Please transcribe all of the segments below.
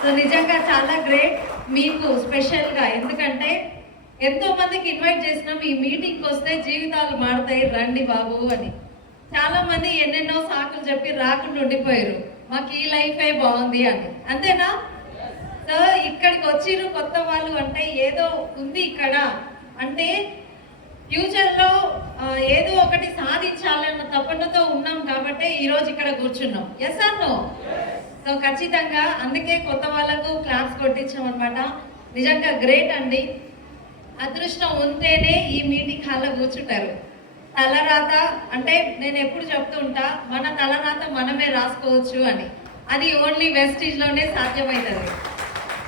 So నిజంగా చాలా great మీకు స్పెషల్గా, ఎందుకంటే ఎంతో మందికి ఇన్వైట్ చేసినా మీ మీటింగ్కి వస్తే జీవితాలు మారుతాయి రండి బాబు అని. చాలా మంది ఎన్నెన్నో సాకులు చెప్పి రాకుండా ఉండిపోయారు, మాకు ఈ లైఫే బాగుంది అని. అంతేనా? సో ఇక్కడికి వచ్చిర్రు కొత్త వాళ్ళు అంటే ఏదో ఉంది ఇక్కడ, అంటే ఫ్యూచర్లో ఏదో ఒకటి సాధించాలన్న తపనతో ఉన్నాం కాబట్టి ఈరోజు ఇక్కడ కూర్చున్నాం. Yes or no? సో ఖచ్చితంగా అందుకే కొత్త వాళ్ళకు క్లాస్ కొట్టించాం అనమాట. నిజంగా గ్రేట్ అండి. అదృష్టం ఉంటేనే ఈ మీటింగ్ హాల్లో కూర్చుంటారు. తలరాత అంటే నేను ఎప్పుడు చెప్తుంటా, మన తలరాత మనమే రాసుకోవచ్చు అని. అది ఓన్లీ వెస్టీజ్లోనే సాధ్యమవుతుంది.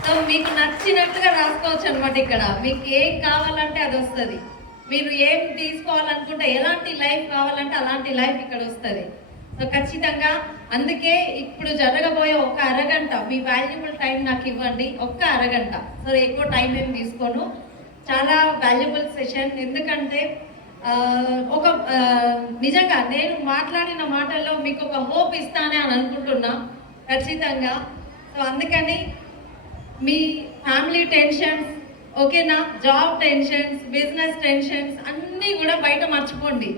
సో మీకు నచ్చినట్టుగా రాసుకోవచ్చు అనమాట. ఇక్కడ మీకు ఏం కావాలంటే అది వస్తుంది. మీరు ఏం తీసుకోవాలనుకుంటే, ఎలాంటి లైఫ్ కావాలంటే అలాంటి లైఫ్ ఇక్కడ వస్తుంది. సో ఖచ్చితంగా అందుకే ఇప్పుడు జరగబోయే ఒక అరగంట మీ వాల్యుబుల్ టైం నాకు ఇవ్వండి. ఒక్క అరగంట, సో ఎక్కువ టైం ఏం తీసుకోను. చాలా వాల్యుబుల్ సెషన్. ఎందుకంటే ఒక నిజంగా నేను మాట్లాడిన మాటల్లో మీకు ఒక హోప్ ఇస్తానే అని అనుకుంటున్నా ఖచ్చితంగా. సో అందుకని మీ ఫ్యామిలీ టెన్షన్స్, ఓకేనా, జాబ్ టెన్షన్స్, బిజినెస్ టెన్షన్స్ అన్నీ కూడా బయట మర్చిపోండి.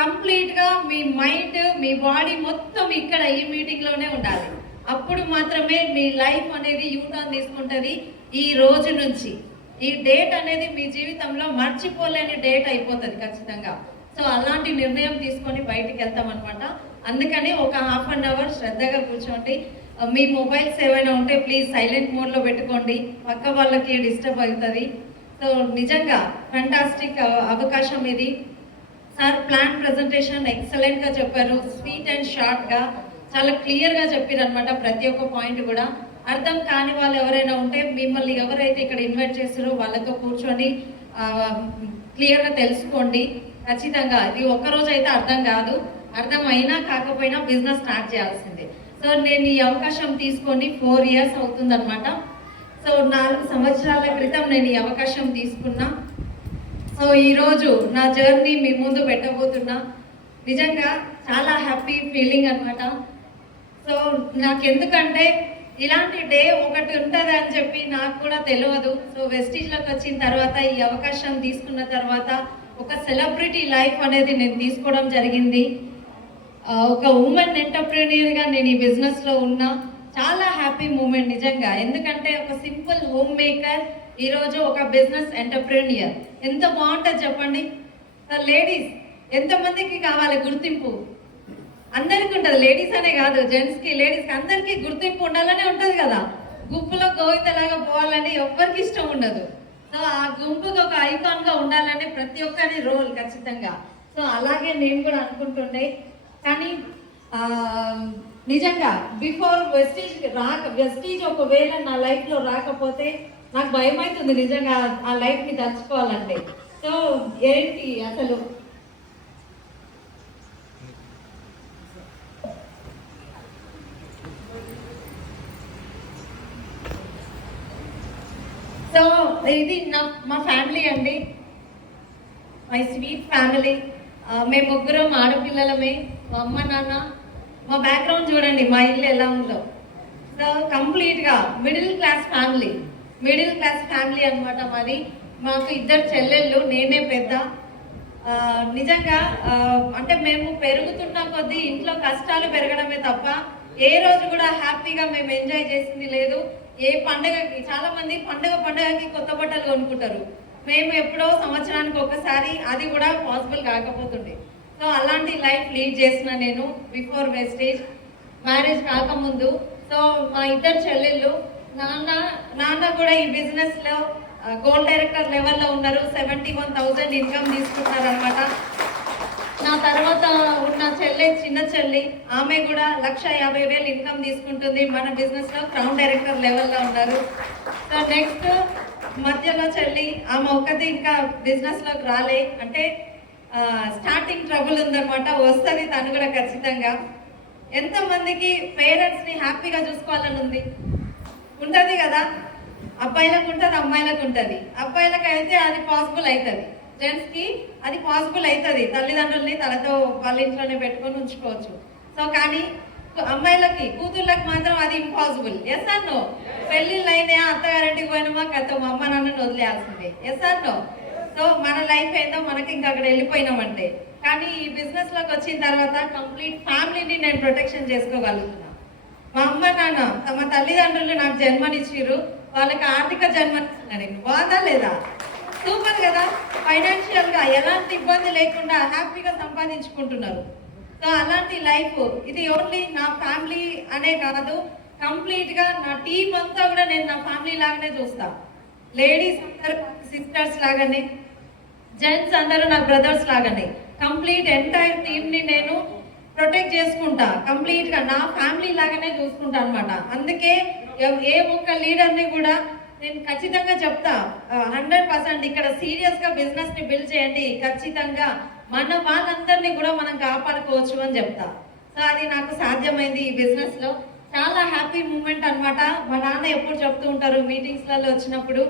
కంప్లీట్గా మీ మైండ్, మీ బాడీ మొత్తం ఇక్కడ ఈ మీటింగ్లోనే ఉండాలి. అప్పుడు మాత్రమే మీ లైఫ్ అనేది యూటర్న్ తీసుకుంటుంది. ఈ రోజు నుంచి ఈ డేట్ అనేది మీ జీవితంలో మర్చిపోలేని డేట్ అయిపోతుంది ఖచ్చితంగా. సో అలాంటి నిర్ణయం తీసుకొని బయటికి వెళ్తాం అనమాట. అందుకని ఒక హాఫ్ అన్ అవర్ శ్రద్ధగా కూర్చోండి. మీ మొబైల్స్ ఏమైనా ఉంటే ప్లీజ్ సైలెంట్ మోడ్లో పెట్టుకోండి, పక్క వాళ్ళకి డిస్టర్బ్ అవుతుంది. సో నిజంగా ఫ్యాంటాస్టిక్ అవకాశం ఇది. సార్ ప్లాన్ ప్రజెంటేషన్ ఎక్సలెంట్గా చెప్పారు, స్వీట్ అండ్ షార్ట్గా చాలా క్లియర్గా చెప్పారు అనమాట. ప్రతి ఒక్క పాయింట్ కూడా అర్థం కాని వాళ్ళు ఎవరైనా ఉంటే మిమ్మల్ని ఎవరైతే ఇక్కడ ఇన్వైట్ చేస్తారో వాళ్ళతో కూర్చొని క్లియర్గా తెలుసుకోండి. ఖచ్చితంగా ఇది ఒక్కరోజు అయితే అర్థం కాదు, అర్థం అయినా కాకపోయినా బిజినెస్ స్టార్ట్ చేయాల్సిందే. సో నేను ఈ అవకాశం తీసుకొని 4 years అవుతుందన్నమాట. సో 4 సంవత్సరాల క్రితం నేను ఈ అవకాశం తీసుకున్నా. సో ఈరోజు నా జర్నీ మీ ముందు పెట్టబోతున్నా. నిజంగా చాలా హ్యాపీ ఫీలింగ్ అనమాట. సో నాకెందుకంటే ఇలాంటి డే ఒకటి ఉంటుంది అని చెప్పి నాకు కూడా తెలియదు. సో వెస్టీజ్లోకి వచ్చిన తర్వాత ఈ అవకాశం తీసుకున్న తర్వాత ఒక సెలబ్రిటీ లైఫ్ అనేది నేను తీసుకోవడం జరిగింది. ఒక ఉమెన్ ఎంటర్ప్రెన్యూర్గా నేను ఈ బిజినెస్లో ఉన్నా. చాలా హ్యాపీ మూమెంట్ నిజంగా. ఎందుకంటే ఒక సింపుల్ హోమ్ మేకర్ ఈరోజు ఒక బిజినెస్ ఎంటర్ప్రెన్యూర్. ఎంత బాగుంటుంది చెప్పండి. సో లేడీస్ ఎంతమందికి కావాలి గుర్తింపు? అందరికీ ఉంటుంది. లేడీస్ అనే కాదు, జెంట్స్కి, లేడీస్కి అందరికీ గుర్తింపు ఉండాలనే ఉంటుంది కదా. గుంపులో గోవితలాగా పోవాలని ఎవ్వరికి ఇష్టం ఉండదు. సో ఆ గుంపుకి ఒక ఐకాన్గా ఉండాలని ప్రతి ఒక్కరి రోల్ ఖచ్చితంగా. సో అలాగే నేను కూడా అనుకుంటుండే. కానీ నిజంగా బిఫోర్ వెస్టీజ్ ఒకవేళ నా లైఫ్లో రాకపోతే నాకు భయం అవుతుంది నిజంగా ఆ లైఫ్ని తలుచుకోవాలంటే. సో ఏంటి అసలు సో ఇది మా ఫ్యామిలీ అండి, మై స్వీట్ ఫ్యామిలీ. మేము ముగ్గురం ఆడపిల్లలమే. మా అమ్మ నాన్న, మా బ్యాక్గ్రౌండ్ చూడండి, మా ఇల్లు ఎలా ఉందో. సో కంప్లీట్గా మిడిల్ క్లాస్ ఫ్యామిలీ అనమాట మాది. మాకు 2 చెల్లెళ్ళు, నేనే పెద్ద. నిజంగా అంటే మేము పెరుగుతున్న కొద్దీ ఇంట్లో కష్టాలు పెరగడమే తప్ప ఏ రోజు కూడా హ్యాపీగా మేము ఎంజాయ్ చేసింది లేదు. ఏ పండగకి, చాలా మంది పండగకి కొత్త బట్టలు కొనుక్కుంటారు. మేము ఎప్పుడో సంవత్సరానికి ఒకసారి, అది కూడా పాసిబుల్ కాకపోతుండే. సో అలాంటి లైఫ్ లీడ్ చేసిన నేను బిఫోర్ వెస్టేజ్, మ్యారేజ్ కాకముందు. సో మా 2 చెల్లెళ్ళు, నాన్న కూడా ఈ బిజినెస్లో గోల్డ్ డైరెక్టర్ లెవెల్లో ఉన్నారు. 71,000 ఇన్కమ్ తీసుకుంటున్నారు అనమాట. నా తర్వాత ఉన్న చిన్న చెల్లి, ఆమె కూడా 1,50,000 ఇన్కమ్ తీసుకుంటుంది. మన బిజినెస్లో క్రౌన్ డైరెక్టర్ లెవెల్లో ఉన్నారు. సో నెక్స్ట్ మధ్యలో చెల్లి, ఆమె ఒకటి ఇంకా బిజినెస్లోకి రాలే, అంటే స్టార్టింగ్ ట్రబుల్ ఉందన్నమాట. వస్తుంది తను కూడా ఖచ్చితంగా. ఎంతమందికి పేరెంట్స్ని హ్యాపీగా చూసుకోవాలని ఉంటుంది కదా. అబ్బాయిలకు ఉంటుంది, అమ్మాయిలకు ఉంటుంది. అబ్బాయిలకు అయితే అది పాసిబుల్ అవుతుంది, జెంట్స్కి అది పాసిబుల్ అవుతుంది. తల్లిదండ్రుల్ని తనతో వాళ్ళ ఇంట్లోనే పెట్టుకొని ఉంచుకోవచ్చు. సో కానీ అమ్మాయిలకి కూతుళ్ళకి మాత్రం అది ఇంపాసిబుల్. Yes or no? పెళ్ళిళ్ళు అయినా అత్తగారింటికి పోయినామా కథ మా అమ్మ నాన్నని వదిలేయాల్సిందే. Yes or no? సో మన లైఫ్ ఏందో మనకి ఇంకా అక్కడ వెళ్ళిపోయినామంటే. కానీ ఈ బిజినెస్ లోకి వచ్చిన తర్వాత కంప్లీట్ ఫ్యామిలీని నేను ప్రొటెక్షన్ చేసుకోగలుగుతున్నా. మా అమ్మ నాన్న మా తల్లిదండ్రులు నాకు జన్మనిచ్చిర్రు, వాళ్ళకి ఆర్థిక జన్మనిస్తున్నా నేను. బాగా లేదా? సూపర్ కదా. ఫైనాన్షియల్ గా ఎలాంటి ఇబ్బంది లేకుండా హ్యాపీగా సంపాదించుకుంటున్నారు. సో అలాంటి లైఫ్ ఇది ఓన్లీ నా ఫ్యామిలీ అనే కాదు, కంప్లీట్ గా నా టీం అంతా కూడా నేను నా ఫ్యామిలీ లాగానే చూస్తా. లేడీస్ అందరూ సిస్టర్స్ లాగానే, జెంట్స్ అందరూ నా బ్రదర్స్ లాగానే కంప్లీట్ ఎంటైర్ టీమ్ ని నేను ప్రొటెక్ట్ చేసుకుంటా. కంప్లీట్ గా నా ఫ్యామిలీ లాగానే చూసుకుంటా అనమాట. అందుకే ఏ ఒక్క లీడర్ని కూడా నేను ఖచ్చితంగా చెప్తా, 100% ఇక్కడ సీరియస్ గా బిజినెస్ ని బిల్డ్ చేయండి, ఖచ్చితంగా మన వాళ్ళందరినీ కూడా మనం కాపాడుకోవచ్చు అని చెప్తా. సో అది నాకు సాధ్యమైంది ఈ బిజినెస్ లో. చాలా హ్యాపీ మూమెంట్ అనమాట. మా నాన్న ఎప్పుడు చెప్తూ ఉంటారు మీటింగ్స్ లలో వచ్చినప్పుడు,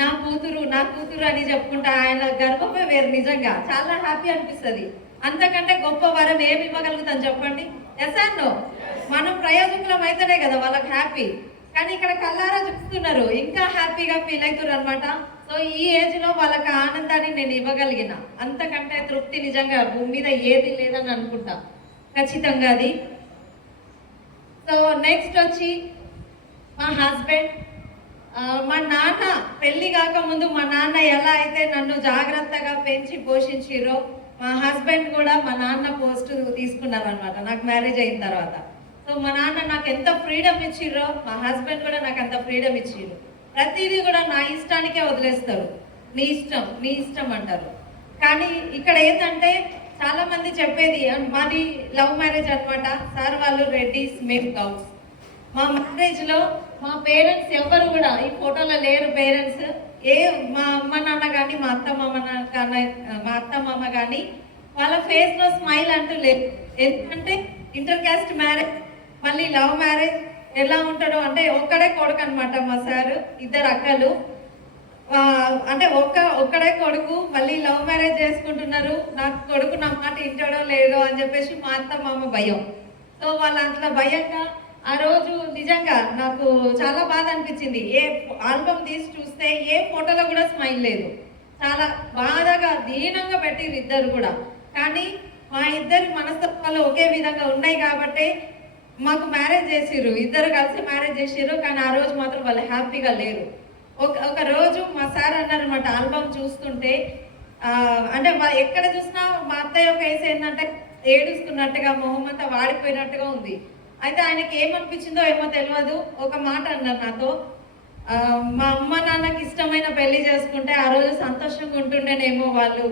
నా కూతురు నా కూతురు అని చెప్పుకుంటా. ఆయన గర్వమే వేరు. నిజంగా చాలా హ్యాపీ అనిపిస్తుంది. అంతకంటే గొప్ప వరం ఏమి ఇవ్వగలుగుతాం చెప్పండి? Yes or no? మనం ప్రయోజకులం అయితేనే కదా వాళ్ళకి హ్యాపీ. కానీ ఇక్కడ కల్లారా చూస్తున్నారు, ఇంకా హ్యాపీగా ఫీల్ అవుతారు అనమాట. సో ఈ ఏజ్ లో వాళ్ళకి ఆనందాన్ని నేను ఇవ్వగలిగిన అంతకంటే తృప్తి నిజంగా భూమి మీద ఏది లేదని అనుకుంటా ఖచ్చితంగా అది. సో నెక్స్ట్ వచ్చి మా హస్బెండ్. మా నాన్న పెళ్లి కాకముందు మా నాన్న ఎలా అయితే నన్ను జాగ్రత్తగా పెంచి పోషించిరో, మా హస్బెండ్ కూడా మా నాన్న పోస్ట్ తీసుకున్నారనమాట నాకు మ్యారేజ్ అయిన తర్వాత. సో మా నాన్న నాకు ఎంత ఫ్రీడమ్ ఇచ్చిర్రో మా హస్బెండ్ కూడా నాకు అంత ఫ్రీడమ్ ఇచ్చిర్రు. ప్రతిదీ కూడా నా ఇష్టానికే వదిలేస్తారు. నీ ఇష్టం నీ ఇష్టం అంటారు. కానీ ఇక్కడ ఏంటంటే చాలా మంది చెప్పేది, మాది లవ్ మ్యారేజ్ అనమాట. సార్ వాళ్ళు రెడ్డిస్, మేము గౌడ్స్. మా మ్యారేజ్ లో మా పేరెంట్స్ ఎవరు కూడా ఈ ఫోటోలో లేరు. పేరెంట్స్ మా అమ్మ నాన్న కానీ మా అత్త మామ కానీ వాళ్ళ ఫేస్ లో స్మైల్ అంటూ లేదు. ఎందుకంటే ఇంటర్ క్యాస్ట్ మ్యారేజ్, మళ్ళీ లవ్ మ్యారేజ్ ఎలా ఉంటాడో అంటే ఒక్కడే కొడుకు అనమాట మా సారు, ఇద్దరు అక్కలు. అంటే ఒక్కడే కొడుకు, మళ్ళీ లవ్ మ్యారేజ్ చేసుకుంటున్నారు. నాకు కొడుకు నా మాట ఇంటాడో లేదో అని చెప్పేసి మా అత్త మామ భయం. సో వాళ్ళ అంతలో భయంగా ఆ రోజు నిజంగా నాకు చాలా బాధ అనిపించింది. ఏ ఆల్బమ్ తీసి చూస్తే ఏ ఫోటోలో కూడా స్మైల్ లేదు. చాలా బాధగా దీనంగా పెట్టిరు ఇద్దరు కూడా. కానీ మా ఇద్దరి మనస్తత్వాలు ఒకే విధంగా ఉన్నాయి కాబట్టి మాకు మ్యారేజ్ చేసిర్రు, ఇద్దరు కలిసి మ్యారేజ్ చేసిర్రు. కానీ ఆ రోజు మాత్రం వాళ్ళు హ్యాపీగా లేరు. ఒక రోజు మా సార్ అన్నారనమాట, ఆల్బమ్ చూస్తుంటే అంటే ఎక్కడ చూసినా మా అత్తయ్య ఒక వేసి ఏంటంటే ఏడుస్తున్నట్టుగా, మొహం అంతా వాడిపోయినట్టుగా ఉంది. అయితే ఆయనకి ఏమనిపించిందో ఏమో తెలియదు, ఒక మాట అన్నారు నాతో, మా అమ్మ నాన్నకి ఇష్టమైన పెళ్లి చేసుకుంటే ఆ రోజు సంతోషంగా ఉంటుండేనేమో వాళ్ళు,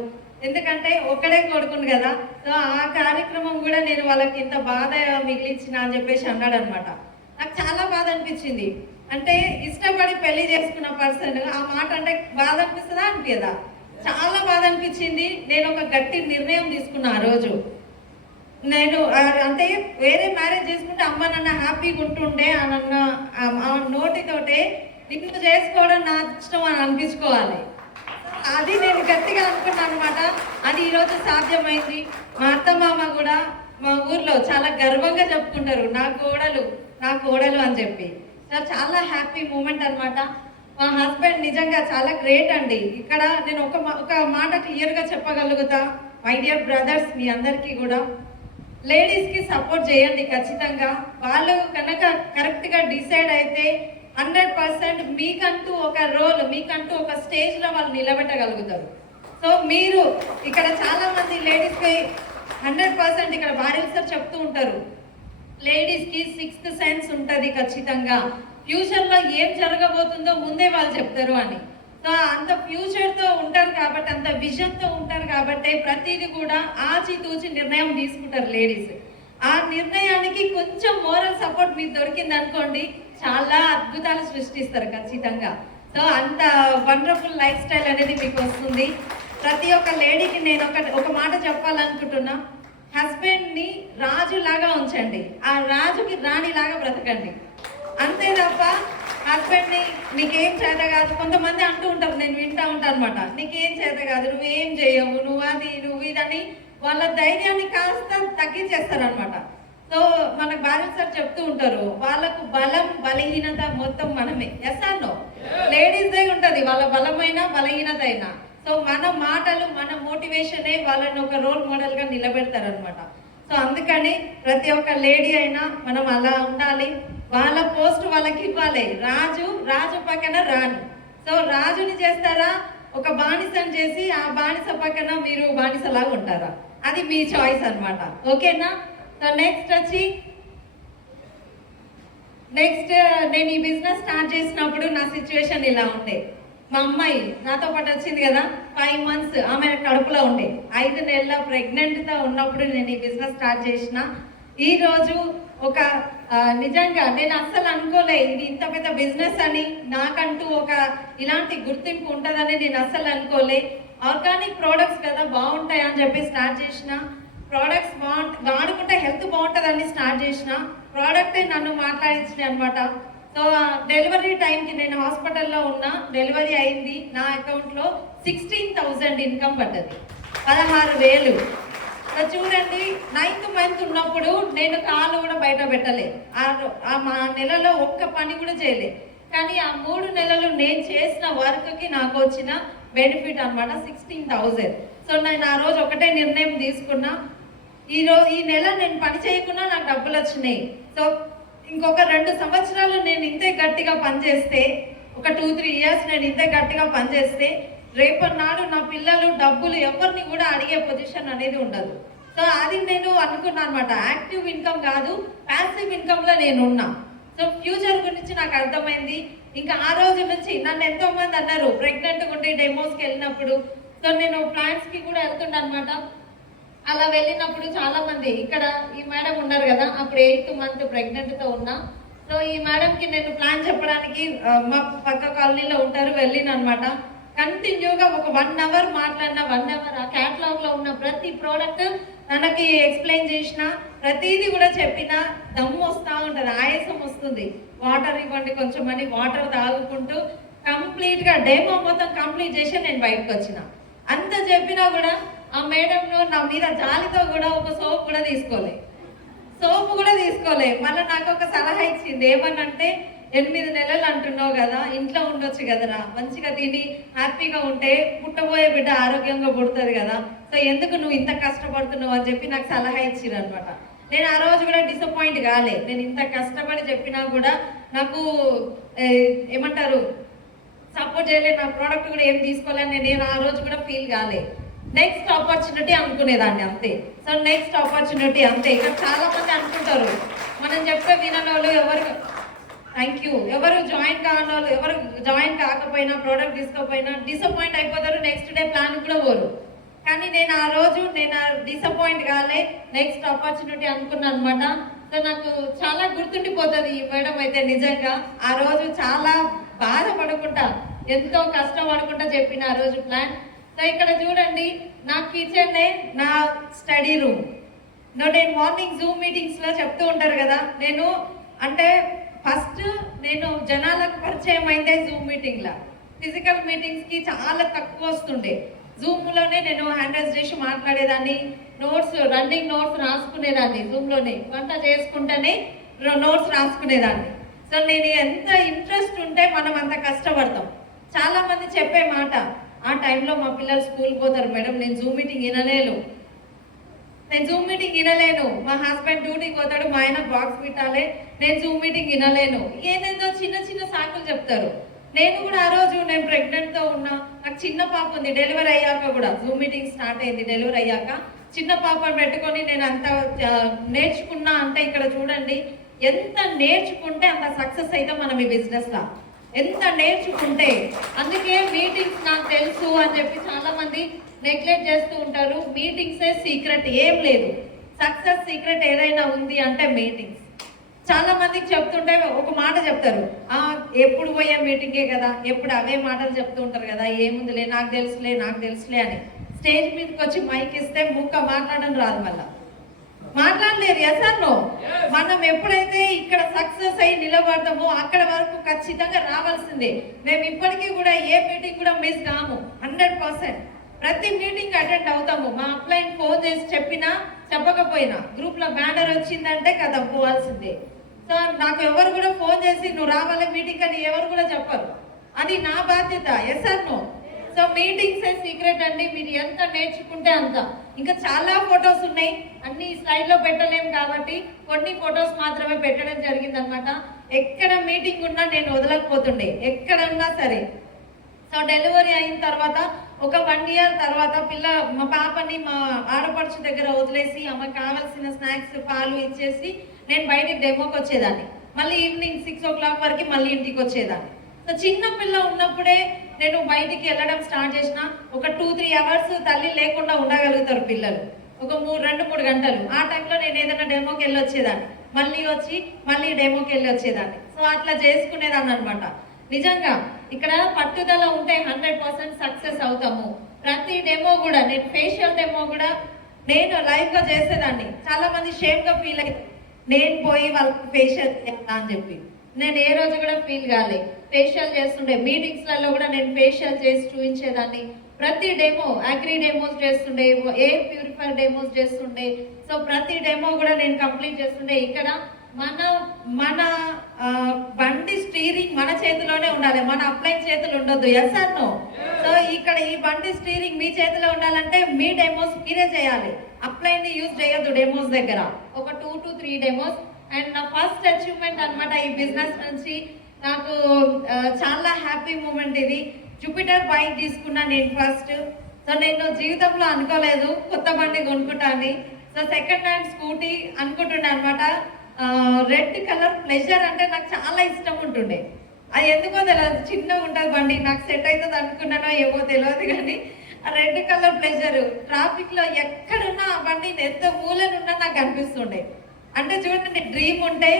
ఎందుకంటే ఒక్కడే కొడుకును కదా. సో ఆ కార్యక్రమం కూడా నేను వాళ్ళకి ఇంత బాధ మిగిలించిన అని చెప్పేసి అన్నాడు అనమాట. నాకు చాలా బాధ అనిపించింది. అంటే ఇష్టపడి పెళ్లి చేసుకున్న పర్సన్ ఆ మాట అంటే బాధ అనిపిస్తుందా అనిపించదా? చాలా బాధ అనిపించింది. నేను ఒక గట్టి నిర్ణయం తీసుకున్నా ఆ రోజు. నేను అంటే వేరే మ్యారేజ్ చేసుకుంటే అమ్మ నాన్న హ్యాపీగా ఉంటుండే అని అన్న ఆ నోటితోటే నిన్ను చేసుకోవడం నా ఇష్టం అని అనిపించుకోవాలి. అది నేను గట్టిగా అనుకున్నాను అనమాట. అది ఈరోజు సాధ్యమైంది. మా అత్త మామ కూడా మా ఊర్లో చాలా గర్వంగా చెప్పుకుంటారు, నా కోడలు అని చెప్పి. సో చాలా హ్యాపీ మూమెంట్ అనమాట. మా హస్బెండ్ నిజంగా చాలా గ్రేట్ అండి. ఇక్కడ నేను ఒక మాట క్లియర్గా చెప్పగలుగుతా, మై డియర్ బ్రదర్స్, మీ అందరికీ కూడా లేడీస్కి సపోర్ట్ చేయండి ఖచ్చితంగా. వాళ్ళు కనుక కరెక్ట్గా డిసైడ్ అయితే 100% మీకంటూ ఒక రోల్, మీకంటూ ఒక స్టేజ్లో వాళ్ళు నిలబెట్టగలుగుతారు. సో మీరు ఇక్కడ చాలా మంది లేడీస్కి 100% ఇక్కడ భార్యలు సార్ చెప్తూ ఉంటారు, లేడీస్కి 6th సెన్స్ ఉంటుంది ఖచ్చితంగా. ఫ్యూచర్లో ఏం జరగబోతుందో ముందే వాళ్ళు చెప్తారు అని. సో అంత ఫ్యూచర్తో ఉంటారు కాబట్టి, అంత విజన్తో ఉంటారు కాబట్టి ప్రతిదీ కూడా ఆచితూచి నిర్ణయం తీసుకుంటారు లేడీస్. ఆ నిర్ణయానికి కొంచెం మోరల్ సపోర్ట్ మీకు దొరికింది అనుకోండి, చాలా అద్భుతాలు సృష్టిస్తారు ఖచ్చితంగా. సో అంత వండర్ఫుల్ లైఫ్ స్టైల్ అనేది మీకు వస్తుంది. ప్రతి ఒక్క లేడీకి నేను ఒక మాట చెప్పాలనుకుంటున్నా, హస్బెండ్ని రాజులాగా ఉంచండి, ఆ రాజుకి రాణిలాగా బ్రతకండి. అంతే తప్ప హస్బెండ్ని నీకేం చేత కాదు, కొంతమంది అంటూ ఉంటారు, నేను వింటా ఉంటాను అనమాట, నీకేం చేత కాదు, నువ్వేం చేయవు, నువ్వు ఇదని వాళ్ళ ధైర్యాన్ని కాస్త తగ్గించేస్తారనమాట. సో మనకు భారత్ సార్ చెప్తూ ఉంటారు, వాళ్ళకు బలం బలహీనత మొత్తం మనమే. Yes or no? లేడీస్దే ఉంటుంది వాళ్ళ బలమైన బలహీనత అయినా. సో మన మాటలు మన మోటివేషనే వాళ్ళని ఒక రోల్ మోడల్గా నిలబెడతారనమాట. సో అందుకని ప్రతి ఒక్క లేడీ అయినా మనం అలా ఉండాలి, వాళ్ళ పోస్ట్ వాళ్ళకి ఇవ్వాలి. రాజు పక్కన రాణి. సో రాజుని చేస్తారా, ఒక బానిసని చేసి ఆ బానిస పక్కన మీరు బానిసలాగా ఉంటారా, అది మీ చాయిస్ అనమాట. ఓకేనా? సో నెక్స్ట్ నేను ఈ బిజినెస్ స్టార్ట్ చేసినప్పుడు నా సిచ్యువేషన్ ఇలా ఉండే. మా అమ్మాయి నాతో పాటు వచ్చింది కదా, 5 months ఆమె కడుపులో ఉండే. 5 నెలల ప్రెగ్నెంట్తో ఉన్నప్పుడు నేను ఈ బిజినెస్ స్టార్ట్ చేసిన. ఈరోజు ఒక నిజంగా నేను అస్సలు అనుకోలే ఇది ఇంత పెద్ద బిజినెస్ అని, నాకంటూ ఒక ఇలాంటి గుర్తింపు ఉంటుందని నేను అస్సలు అనుకోలే. ఆర్గానిక్ ప్రోడక్ట్స్ కదా బాగుంటాయి అని చెప్పి స్టార్ట్ చేసిన. ప్రోడక్ట్స్ వాడుకుంటే హెల్త్ బాగుంటుందని స్టార్ట్ చేసిన. ప్రోడక్టే నన్ను మాట్లాడించినాయి అనమాట. సో డెలివరీ టైంకి నేను హాస్పిటల్లో ఉన్నా, డెలివరీ అయింది. నా అకౌంట్లో 16,000 ఇన్కమ్ పడ్డది, 16,000. సో చూడండి, 9th month ఉన్నప్పుడు నేను కాళ్ళు కూడా బయట పెట్టలే, మా నెలలో ఒక్క పని కూడా చేయలే. కానీ ఆ 3 నెలలు నేను చేసిన వర్క్కి నాకు వచ్చిన బెనిఫిట్ అనమాట 16,000. సో నేను ఆ రోజు ఒకటే నిర్ణయం తీసుకున్నా, ఈ నెల నేను పని చేయకుండా నాకు డబ్బులు వచ్చినాయి. సో ఇంకొక 2 సంవత్సరాలు నేను ఇంతే గట్టిగా పనిచేస్తే, ఒక 2-3 years నేను ఇంతే గట్టిగా పనిచేస్తే, రేపన్నాడు నా పిల్లలు డబ్బులు ఎవరిని కూడా అడిగే పొజిషన్ అనేది ఉండదు. సో అది నేను అనుకున్నాను అనమాట. యాక్టివ్ ఇన్కమ్ కాదు, ప్యాసివ్ ఇన్కమ్లో నేను ఉన్నా. సో ఫ్యూచర్ గురించి నాకు అర్థమైంది. ఇంకా ఆ రోజు నుంచి నన్ను ఎంతో మంది అన్నారు ప్రెగ్నెంట్గా ఉండి డెమోస్కి వెళ్ళినప్పుడు. సో నేను ప్లాంట్స్కి కూడా వెళ్తుండే అనమాట. అలా వెళ్ళినప్పుడు చాలా మంది, ఇక్కడ ఈ మేడం ఉన్నారు కదా, అప్పుడు 8th month ప్రెగ్నెంట్తో ఉన్నా. సో ఈ మేడంకి నేను ప్లాన్ చెప్పడానికి మా పక్క కాలనీలో ఉంటారు, వెళ్ళిన అనమాట. కంటిన్యూగా ఒక 1 hour మాట్లాడిన, 1 hour ఆ క్యాటలాగ్లో ఉన్న ప్రతి ప్రోడక్ట్ తనకి ఎక్స్ప్లెయిన్ చేసిన, ప్రతిదీ కూడా చెప్పిన. దమ్ము వస్తూ ఉంటుంది, ఆయాసం వస్తుంది, వాటర్ ఇవ్వండి కొంచెం అని వాటర్ తాగుకుంటూ కంప్లీట్గా డెమో మొత్తం కంప్లీట్ చేసి నేను బయటకు వచ్చిన. అంత చెప్పినా కూడా ఆ మేడంలో నా మీద జాలితో కూడా ఒక సోప్ కూడా తీసుకోలే. మళ్ళీ నాకు ఒక సలహా ఇచ్చింది, ఏమనంటే 8 నెలలు అంటున్నావు కదా, ఇంట్లో ఉండొచ్చు కదరా, మంచిగా తిని హ్యాపీగా ఉంటే పుట్టబోయే బిడ్డ ఆరోగ్యంగా పుడుతుంది కదా, సో ఎందుకు నువ్వు ఇంత కష్టపడుతున్నావు అని చెప్పి నాకు సలహా ఇచ్చిర్రు అనమాట. నేను ఆ రోజు కూడా డిసప్పాయింట్ కాలే. నేను ఇంత కష్టపడి చెప్పినా కూడా నాకు ఏమంటారు సపోర్ట్ చేయలేదు, నా ప్రోడక్ట్ కూడా ఏం తీసుకోలేని నేను ఆ రోజు కూడా ఫీల్ కాలే. నెక్స్ట్ ఆపర్చునిటీ అనుకునేదాన్ని అంతే. సో నెక్స్ట్ ఆపర్చునిటీ అంతే. ఇక్కడ చాలా మంది అనుకుంటారు మనం చెప్తే వినని వాళ్ళు, ఎవరు జాయిన్ కాని వాళ్ళు, ఎవరు జాయిన్ కాకపోయినా ప్రోడక్ట్ తీసుకోకపోయినా డిసప్పాయింట్ అయిపోతారు, నెక్స్ట్ డే ప్లాన్ కూడా పోరు. కానీ నేను ఆ రోజు డిసప్పాయింట్ కాలే, నెక్స్ట్ ఆపర్చునిటీ అనుకున్నాను అనమాట. సో నాకు చాలా గుర్తుండిపోతుంది ఈ మేడం అయితే. నిజంగా ఆ రోజు చాలా బాధపడకుండా, ఎంతో కష్టపడకుండా చెప్పిన ఆ రోజు ప్లాన్. సో ఇక్కడ చూడండి, నా కిచెనే నా స్టడీ రూమ్. నేను మార్నింగ్ జూమ్ మీటింగ్స్లో చెప్తూ ఉంటారు కదా, నేను అంటే ఫస్ట్ నేను జనాలకు పరిచయం అయిందే జూమ్ మీటింగ్లో. ఫిజికల్ మీటింగ్స్కి చాలా తక్కువ వస్తుండే. జూమ్లోనే నేను హ్యాండిల్స్ చేసి మాట్లాడేదాన్ని, రన్నింగ్ నోట్స్ రాసుకునేదాన్ని. జూమ్లోనే వంట చేసుకుంటేనే నోట్స్ రాసుకునేదాన్ని. సో నేను ఎంత ఇంట్రెస్ట్ ఉంటే మనం అంత కష్టపడతాం. చాలామంది చెప్పే మాట, ఆ టైంలో మా పిల్లలు స్కూల్కి పోతారు మేడం, నేను జూమ్ మీటింగ్ వినలేను, మా హస్బెండ్ డ్యూటీకి పోతాడు, మా ఆయన బాక్స్ పెట్టాలి, నేను జూమ్ మీటింగ్ వినలేను, ఏదేదో చిన్న చిన్న సాకులు చెప్తారు. నేను కూడా ఆ రోజు నేను ప్రెగ్నెంట్తో ఉన్నా, నాకు చిన్న పాప ఉంది, డెలివరీ అయ్యాక కూడా జూమ్ మీటింగ్ స్టార్ట్ అయింది. డెలివరీ అయ్యాక చిన్న పాపను పెట్టుకొని నేను అంత నేర్చుకున్నా. అంటే ఇక్కడ చూడండి, ఎంత నేర్చుకుంటే అంత సక్సెస్ అయితే మనం ఈ బిజినెస్లో, ఎంత నేర్చుకుంటే. అందుకే మీటింగ్స్ నాకు తెలుసు అని చెప్పి చాలా మంది నెగ్లెక్ట్ చేస్తూ ఉంటారు. మీటింగ్సే సీక్రెట్, ఏం లేదు. సక్సెస్ సీక్రెట్ ఏదైనా ఉంది అంటే మీటింగ్స్. చాలా మందికి చెప్తుంటే ఒక మాట చెప్తారు, ఎప్పుడు పోయే మీటింగే కదా, ఎప్పుడు అవే మాటలు చెప్తూ ఉంటారు కదా, ఏముందిలే నాకు తెలుసులే అని. స్టేజ్ మీదకి వచ్చి మైక్ ఇస్తే ముక్క మాట్లాడడం రాదు, మళ్ళీ మాట్లాడలేరు. Yes or no? మనం ఎప్పుడైతే ఇక్కడ సక్సెస్ అయ్యి నిలబడతామో అక్కడ వరకు ఖచ్చితంగా రావాల్సిందే. మేము ఇప్పటికీ కూడా ఏ మీటింగ్ కూడా మిస్ కాము, 100%. ప్రతి మీటింగ్ అటెండ్ అవుతాము. మా అప్లైన్ ఫోన్ చేసి చెప్పినా చెప్పకపోయినా గ్రూప్ లో బ్యానర్ వచ్చిందంటే కదా పోవాల్సిందే. సో నాకు ఎవరు కూడా ఫోన్ చేసి నువ్వు రావాలి మీటింగ్ అని ఎవరు కూడా చెప్పరు. అది నా బాధ్యత. Yes or no? So meetings ఏ సీక్రెట్ అండి. మీరు ఎంత నేర్చుకుంటే అంత. ఇంకా చాలా ఫొటోస్ ఉన్నాయి, అన్ని స్లైడ్ లో పెట్టలేము కాబట్టి కొన్ని ఫొటోస్ మాత్రమే పెట్టడం జరిగింది అనమాట. ఎక్కడ మీటింగ్ ఉన్నా నేను వదలకపోతుండే, ఎక్కడ ఉన్నా సరే. సో డెలివరీ అయిన తర్వాత ఒక 1 year తర్వాత మా పాపని మా ఆడపడుచు దగ్గర వదిలేసి ఆమెకు కావాల్సిన స్నాక్స్ పాలు ఇచ్చేసి నేను బయటికి డెమోకి వచ్చేదాన్ని. మళ్ళీ ఈవినింగ్ 6 o'clock వరకు మళ్ళీ ఇంటికి వచ్చేదాన్ని. సో చిన్న పిల్ల ఉన్నప్పుడే నేను బయటికి వెళ్ళడం స్టార్ట్ చేసిన. ఒక 2-3 hours తల్లి లేకుండా ఉండగలుగుతారు పిల్లలు, ఒక 2-3 గంటలు. ఆ టైంలో నేను ఏదైనా డెమోకి వెళ్ళి వచ్చేదాన్ని, మళ్ళీ వచ్చి మళ్ళీ డెమోకి వెళ్ళి వచ్చేదాన్ని. సో అట్లా చేసుకునేదాన్ని అనమాట. నిజంగా ఇక్కడ పట్టుదల ఉంటే 100% సక్సెస్ అవుతాము. ప్రతి డెమో కూడా నేను ఫేషియల్ డెమో కూడా నేను లైవ్ గా చేసేదాన్ని. చాలా మంది షేమ్ గా ఫీల్ అయ్యి నేను పోయి వాళ్ళకి ఫేషియల్ చేస్తా అని చెప్పి నేను ఏ రోజు కూడా ఫీల్ కాలే. ఫేషియల్ చేస్తుండే, మీటింగ్స్ లలో కూడా నేను ఫేషియల్ చేసి చూపించేదాన్ని. ప్రతి డెమో అగ్రి డెమోస్ చేస్తుండే, ఎయిర్ ప్యూరిఫైర్ డెమోస్ చేస్తుండే. సో ప్రతి డెమో కూడా నేను కంప్లీట్ చేస్తుండే. ఇక్కడ మన బండి స్టీరింగ్ మన చేతిలోనే ఉండాలి, మన అప్లైన్ చేతులు ఉండొద్దు. Yes or no? సో ఇక్కడ ఈ బండి స్టీరింగ్ మీ చేతిలో ఉండాలంటే మీ డెమోస్ మీరే చేయాలి, అప్లైన్ ని యూజ్ చేయొద్దు డెమోస్ దగ్గర. ఒక 2 to 3 డెమోస్. అండ్ నా ఫస్ట్ అచీవ్మెంట్ అనమాట ఈ బిజినెస్ నుంచి. నాకు చాలా హ్యాపీ మూమెంట్ ఇది. జూపిటర్ బైక్ తీసుకున్నా నేను ఫస్ట్. సో నేను జీవితంలో అనుకోలేదు కొత్త బండి కొనుక్కుంటాను. సో సెకండ్ హ్యాండ్ స్కూటీ అనుకుంటుండే అనమాట. రెడ్ కలర్ ప్లెజర్ అంటే నాకు చాలా ఇష్టం ఉంటుండే. అది ఎందుకో తెలియదు, చిన్నగా ఉంటుంది బండి, నాకు సెట్ అవుతుంది అనుకున్నానో ఏమో తెలియదు. కానీ ఆ రెడ్ కలర్ ప్లెజర్ ట్రాఫిక్ లో ఎక్కడున్నా ఆ బండి ఎంత మూలనున్నా నాకు అనిపిస్తుండే. అంటే చూడండి, డ్రీమ్ ఉంటే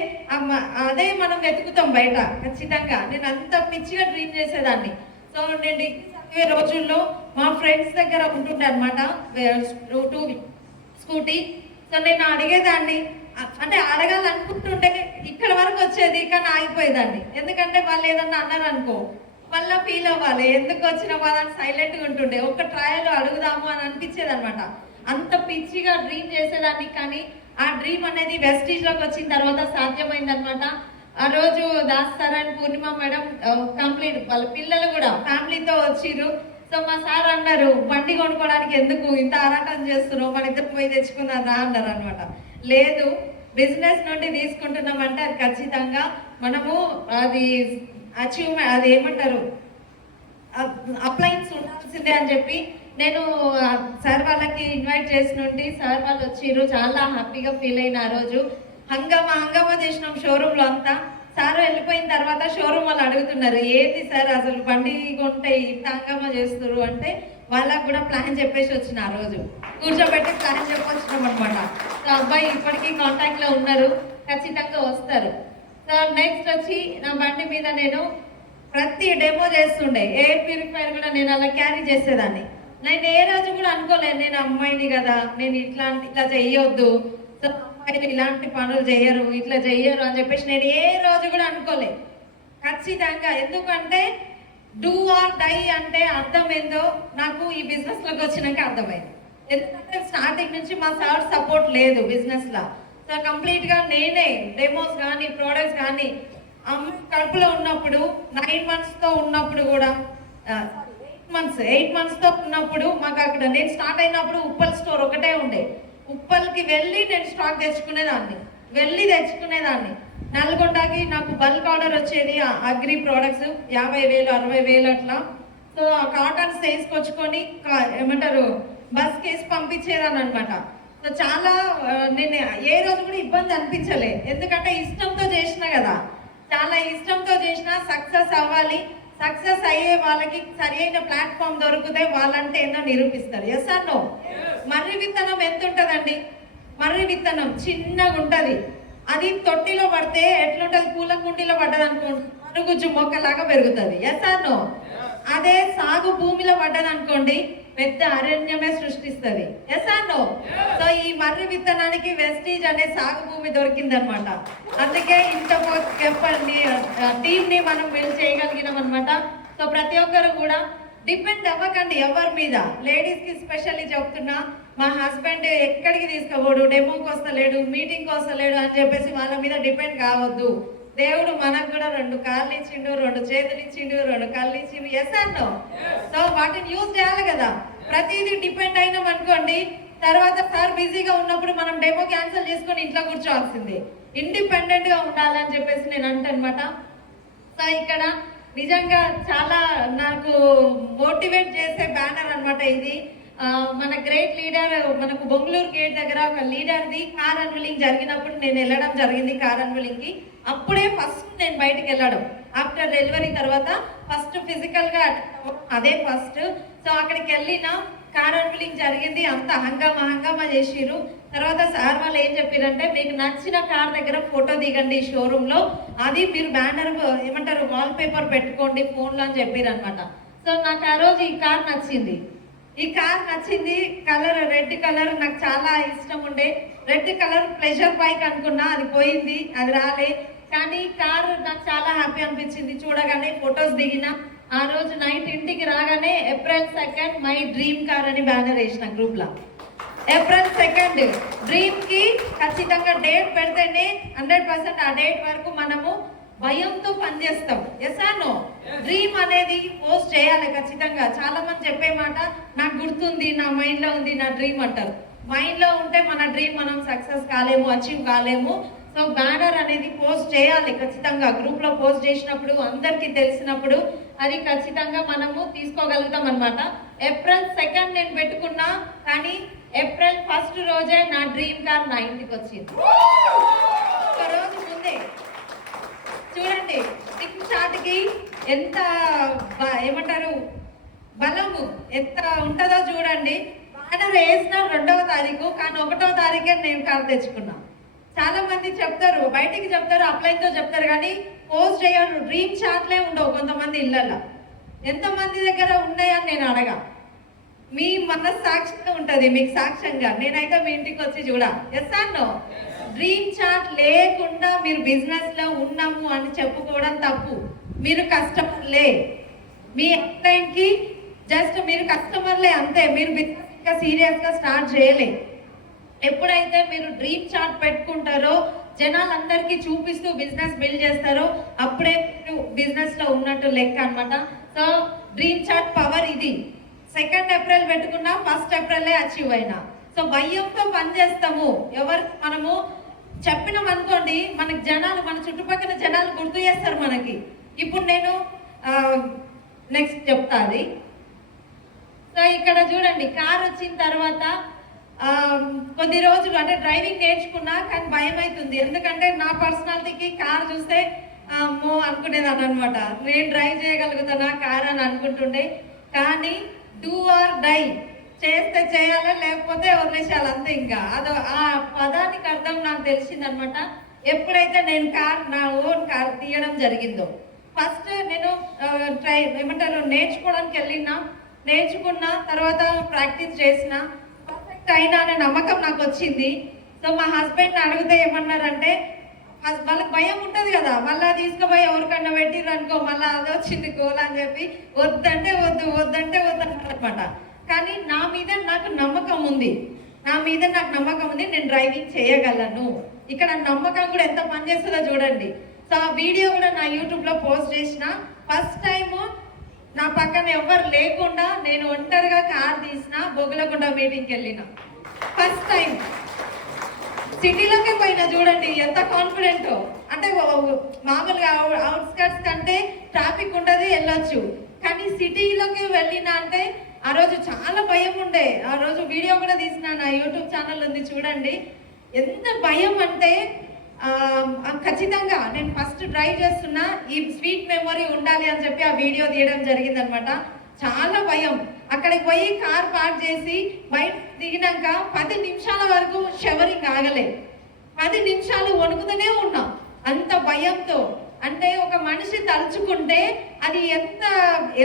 అదే మనం వెతుకుతాం బయట ఖచ్చితంగా. నేను అంత పిచ్చిగా డ్రీమ్ చేసేదాన్ని. సో నేను డిగ్రీ చదివే రోజుల్లో మా ఫ్రెండ్స్ దగ్గర ఉంటుండే అనమాట స్కూటీ. సో నేను అడిగేదాన్ని, అంటే అడగాలనుకుంటుంటే ఇక్కడ వరకు వచ్చేది కానీ ఆగిపోయేదాన్ని. ఎందుకంటే వాళ్ళు ఏదన్నా అన్నారు అనుకో మళ్ళీ ఫీల్ అవ్వాలి, ఎందుకు వచ్చిన వాళ్ళని సైలెంట్గా ఉంటుండే. ఒక ట్రయల్ అడుగుదాము అని అనిపించేది అనమాట. అంత పిచ్చిగా డ్రీమ్ చేసేదాన్ని. కానీ ఆ డ్రీమ్ అనేది వెస్టీజ్లోకి వచ్చిన తర్వాత సాధ్యమైంది అనమాట. ఆ రోజు Das sir and Purnima madam complete వాళ్ళ పిల్లలు కూడా ఫ్యామిలీతో వచ్చిర్రు. సో మా సార్ అన్నారు, బండి కొనుక్కోవడానికి ఎందుకు ఇంత ఆరాటం చేస్తున్నావు, మన ఇద్దరు పోయి తెచ్చుకుందాం రా అన్నారు అనమాట. లేదు, బిజినెస్ నుండి తీసుకుంటున్నామంటే అది ఖచ్చితంగా మనము అది అచీవ్మెంట్, అది ఏమంటారు, అప్లైన్స్ ఉండాల్సిందే అని చెప్పి నేను సార్ వాళ్ళకి ఇన్వైట్ చేసినండి. సార్ వాళ్ళు వచ్చిర్రు, చాలా హ్యాపీగా ఫీల్ అయిన. ఆ రోజు హంగామా చేసినాం షోరూంలో అంతా. సార్ వెళ్ళిపోయిన తర్వాత షోరూమ్ వాళ్ళు అడుగుతున్నారు, ఏంటి సార్ అసలు బండి కొంటే ఇంత హంగామా చేస్తారు అంటే వాళ్ళకు కూడా ప్లాన్ చెప్పేసి వచ్చిన. ఆ రోజు కూర్చోబెట్టి ప్లాన్ చెప్పొచ్చినాం అనమాట. సో అబ్బాయి ఇప్పటికీ కాంటాక్ట్ లో ఉన్నారు, ఖచ్చితంగా వస్తారు. సో నెక్స్ట్ వచ్చి నా బండి మీద నేను ప్రతి డెమో చేస్తుండే. ఎయిర్ ప్యూరిఫైర్ కూడా నేను అలా క్యారీ చేసేదాన్ని. నేను ఏ రోజు కూడా అనుకోలేదు నేను అమ్మాయిని కదా, నేను ఇట్లా చెయ్యొద్దు, సో అమ్మాయిలు ఇలాంటి పనులు చెయ్యరు, ఇట్లా చెయ్యరు అని చెప్పేసి నేను ఏ రోజు కూడా అనుకోలే. ఖచ్చితంగా, ఎందుకంటే డూ ఆర్ డై అంటే అర్థం ఏందో నాకు ఈ బిజినెస్ లోకి వచ్చినాక అర్థమైంది. ఎందుకంటే స్టార్టింగ్ నుంచి మా సార్ సపోర్ట్ లేదు బిజినెస్ లా. సో కంప్లీట్ గా నేనే డెమోస్ కానీ ప్రోడక్ట్స్ కానీ అమ్మాయి కడుపులో ఉన్నప్పుడు 9 months తో ఉన్నప్పుడు కూడా 8 months తో ఉన్నప్పుడు మాకు అక్కడ నేను స్టార్ట్ అయినప్పుడు ఉప్పల్ స్టోర్ ఒకటే ఉండే. ఉప్పల్కి వెళ్ళి నేను స్టాక్ తెచ్చుకునేదాన్ని. నల్గొండకి నాకు బల్క్ ఆర్డర్ వచ్చేది అగ్రి ప్రోడక్ట్స్ 50,000 60,000 అట్లా. సో ఆ కాటన్స్ తీసుకొచ్చుకొని ఏమంటారు బస్ కేసి పంపించేదాన్ని అనమాట. సో చాలా నేను ఏ రోజు కూడా ఇబ్బంది అనిపించలే, ఎందుకంటే ఇష్టంతో చేసిన కదా. చాలా ఇష్టంతో చేసిన సక్సెస్ అవ్వాలి. సక్సెస్ అయ్యే వాళ్ళకి సరైన ప్లాట్ఫామ్ దొరికితే వాళ్ళంటే ఏందో నిరూపిస్తారు. Yes or no? మర్రి విత్తనం ఎంత ఉంటుందండి? మర్రి విత్తనం చిన్నగా ఉంటుంది. అది తొట్టిలో పడితే ఎట్లుంటుంది, పూల కుండీలో పడ్డది అనుకోండి మరుగుజ్జు మొక్కలాగా పెరుగుతుంది. Yes or no? అదే సాగు భూమిలో పడ్డది అనుకోండి పెద్ద అరణ్యమే సృష్టిస్తుంది. Yes or no? సో ఈ మర్రి విత్తనానికి వెస్టీజ్ అనే సాగు భూమి దొరికిందనమాట. అందుకే ఇంత టీమ్ ని మనం బిల్డ్ చేయగలిగినాం అనమాట. సో ప్రతి ఒక్కరు కూడా డిపెండ్ అవ్వకండి ఎవరి మీద. లేడీస్ కి స్పెషల్లీ చెప్తున్నా, మా హస్బెండ్ ఎక్కడికి తీసుకోబోడు, డెమోకి వస్తలేడు, మీటింగ్కి వస్తలేడు అని చెప్పేసి వాళ్ళ మీద డిపెండ్ కావద్దు. దేవుడు మనకు కూడా 2 కాళ్ళు ఇచ్చిండు, 2 చేతులు ఇచ్చిండు, 2 కళ్ళు ఇచ్చిండు. ఎస్ అన్నో. సో వాటిని యూజ్ చేయాలి కదా. ప్రతిదీ డిపెండ్ అయినాం అనుకోండి, తర్వాత సార్ బిజీగా ఉన్నప్పుడు మనం డెమో క్యాన్సిల్ చేసుకొని ఇంట్లో కూర్చోవాల్సిందే. ఇండిపెండెంట్ గా ఉండాలని చెప్పేసి నేను అంటనమాట. సో ఇక్కడ నిజంగా చాలా నాకు మోటివేట్ చేసే బ్యానర్ అనమాట ఇది. మన గ్రేట్ లీడర్, మనకు బొంగళూరు గేట్ దగ్గర ఒక లీడర్ది కార్ అన్విలింగ్ జరిగినప్పుడు నేను వెళ్ళడం జరిగింది కార్ అన్విలింగ్ కి. అప్పుడే ఫస్ట్ నేను బయటికి వెళ్ళడం ఆఫ్టర్ డెలివరీ తర్వాత ఫస్ట్ ఫిజికల్ గా అదే ఫస్ట్. సో అక్కడికి వెళ్ళిన కార్ అన్విలింగ్ జరిగింది, అంత హంగామా చేసిరు. తర్వాత సార్ వాళ్ళు ఏం చెప్పారంటే, మీకు నచ్చిన కార్ దగ్గర ఫోటో దిగండి షోరూమ్ లో, అది మీరు బ్యానర్ ఏమంటారు వాల్ పేపర్ పెట్టుకోండి ఫోన్లో అని చెప్పారు అనమాట. సో నాకు ఆ రోజు ఈ కార్ నచ్చింది, కలర్ రెడ్ కలర్ నాకు చాలా ఇష్టం ఉండే. రెడ్ కలర్ ప్లెజర్ బైక్ అనుకున్నా, అది పోయింది, అది రాలే. కానీ కార్ నాకు చాలా హ్యాపీ అనిపించింది చూడగానే. ఫొటోస్ దిగిన ఆ రోజు నైట్ ఇంటికి రాగానే ఏప్రిల్ 2 మై డ్రీమ్ కార్ అని బ్యానర్ వేసిన గ్రూప్ లో. ఏప్రిల్ 2 డ్రీమ్ కి ఖచ్చితంగా డేట్ పెడితేనే 100% ఆ డేట్ వరకు మనము భయంతో పనిచేస్తాం. Yes or no? డ్రీమ్ అనేది పోస్ట్ చేయాలి ఖచ్చితంగా. చాలా మంది చెప్పే మాట, నాకు గుర్తుంది, నా మైండ్ లో ఉంది నా డ్రీమ్ అంటారు. మైండ్ లో ఉంటే మన డ్రీమ్ మనం సక్సెస్ కాలేము, అచీవ్ కాలేము. సో బ్యానర్ అనేది పోస్ట్ చేయాలి ఖచ్చితంగా. గ్రూప్ లో పోస్ట్ చేసినప్పుడు అందరికి తెలిసినప్పుడు అది ఖచ్చితంగా మనము తీసుకోగలుగుతాం అనమాట. ఏప్రిల్ 2 నేను పెట్టుకున్నా, కానీ ఏప్రిల్ 1 రోజే నా డ్రీమ్ కార్ నా ఇంటికి వచ్చింది. ఒక రోజు ముందే చూడండి టిక్ చాట్కి ఎంత ఏమంటారు బలము ఎంత ఉంటుందో చూడండి. బ్యానర్ వేసిన 2వ తారీఖు, కానీ 1వ తారీఖే నేను కార్ తెచ్చుకున్నా. చాలా మంది చెప్తారు, బయటికి చెప్తారు, అప్లైన్తో చెప్తారు, కానీ పోస్ట్ చేయరు. డ్రీమ్ చాట్లే ఉండవు కొంతమంది ఇళ్ళల్లో. ఎంతమంది దగ్గర ఉన్నాయని నేను అడగా. మీ మనస్సాక్షిగా ఉంటుంది, మీకు సాక్ష్యంగా. నేనైతే మీ ఇంటికి వచ్చి చూడా. Yes or no? Dream chart లేకుండా మీరు బిజినెస్ లో ఉన్నాము అని చెప్పుకోవడం తప్పు. మీరు కస్టమర్లే, మీ అప్లైన్ కి జస్ట్ మీరు కస్టమర్లే అంతే. మీరు బిజినెస్ ఇంకా సీరియస్ గా స్టార్ట్ చేయలే. ఎప్పుడైతే మీరు డ్రీమ్ చార్ట్ పెట్టుకుంటారో, జనాలందరికీ చూపిస్తూ బిజినెస్ బిల్డ్ చేస్తారో, అప్పుడే మీరు బిజినెస్ లో ఉన్నట్టు లెక్క అనమాట. సో డ్రీమ్ చార్ట్ పవర్ ఇది. 2 ఏప్రిల్ పెట్టుకున్నా 1 ఏప్రిలే అచీవ్ అయినా. సో భయంతో పనిచేస్తాము. ఎవరు మనము చెప్పినాం అనుకోండి, మనకి జనాలు, మన చుట్టుపక్కల జనాలు గుర్తు చేస్తారు మనకి. ఇప్పుడు నేను నెక్స్ట్ చెప్తా అది. సో ఇక్కడ చూడండి, కార్ వచ్చిన తర్వాత కొద్ది రోజులు అంటే డ్రైవింగ్ నేర్చుకున్నా, కానీ భయం అవుతుంది. ఎందుకంటే నా పర్సనాలిటీకి కార్ చూస్తే అమ్మో అనుకునేదాన్ని అనమాట. నేను డ్రైవ్ చేయగలుగుతానా కార్ అని అనుకుంటుండే. కానీ డూ ఆర్ డై, చేస్తే చేయాలి, లేకపోతే వదిలేసేయాలి అంతే. ఇంకా అది ఆ పదానికి అర్థం నాకు తెలిసిందనమాట ఎప్పుడైతే నేను నా ఓన్ కార్ తీయడం జరిగిందో. ఫస్ట్ నేను ఏమంటారు నేర్చుకోవడానికి నేర్చుకున్న తర్వాత ప్రాక్టీస్ చేసిన, పర్ఫెక్ట్ అయినా అనే నమ్మకం నాకు వచ్చింది. సో మా హస్బెండ్ అడిగితే ఏమన్నారంటే, వాళ్ళకి భయం ఉంటుంది కదా, మళ్ళీ తీసుకుపోయి ఎవరికన్నా పెట్టిర్రు అనుకో మళ్ళీ అది వచ్చింది గోల్ అని చెప్పి వద్దంటే వద్దంటే వద్దనమాట. కానీ నా మీద నాకు నమ్మకం ఉంది, నేను డ్రైవింగ్ చేయగలను. ఇక్కడ నమ్మకం కూడా ఎంత పనిచేస్తుందో చూడండి. సో ఆ వీడియో కూడా నా యూట్యూబ్లో పోస్ట్ చేసిన. ఫస్ట్ టైము నా పక్కన ఎవరు లేకుండా నేను ఒంటరిగా కార్ తీసిన, బొగులగుండ మీటింగ్కి వెళ్ళిన. ఫస్ట్ టైం సిటీలోకి పోయినా చూడండి ఎంత కాన్ఫిడెంట్. అంటే మామూలుగా అవుట్స్కట్స్ కంటే ట్రాఫిక్ ఉండదు, వెళ్ళొచ్చు. కానీ సిటీలోకి వెళ్ళినా అంటే ఆ రోజు చాలా భయం ఉండే. ఆ రోజు వీడియో కూడా తీసిన, నా యూట్యూబ్ ఛానల్ ఉంది చూడండి. ఎంత భయం అంటే ఖచ్చితంగా నేను ఫస్ట్ డ్రైవ్ చేస్తున్నా, ఈ స్వీట్ మెమొరీ ఉండాలి అని చెప్పి ఆ వీడియో తీయడం జరిగింది అనమాట. చాలా భయం. అక్కడికి పోయి కార్ పార్క్ చేసి బయట దిగినాక 10 నిమిషాల వరకు షవరింగ్ ఆగలే. 10 నిమిషాలు వణుకుతూనే ఉన్నా అంత భయంతో. అంటే ఒక మనిషి తలుచుకుంటే అది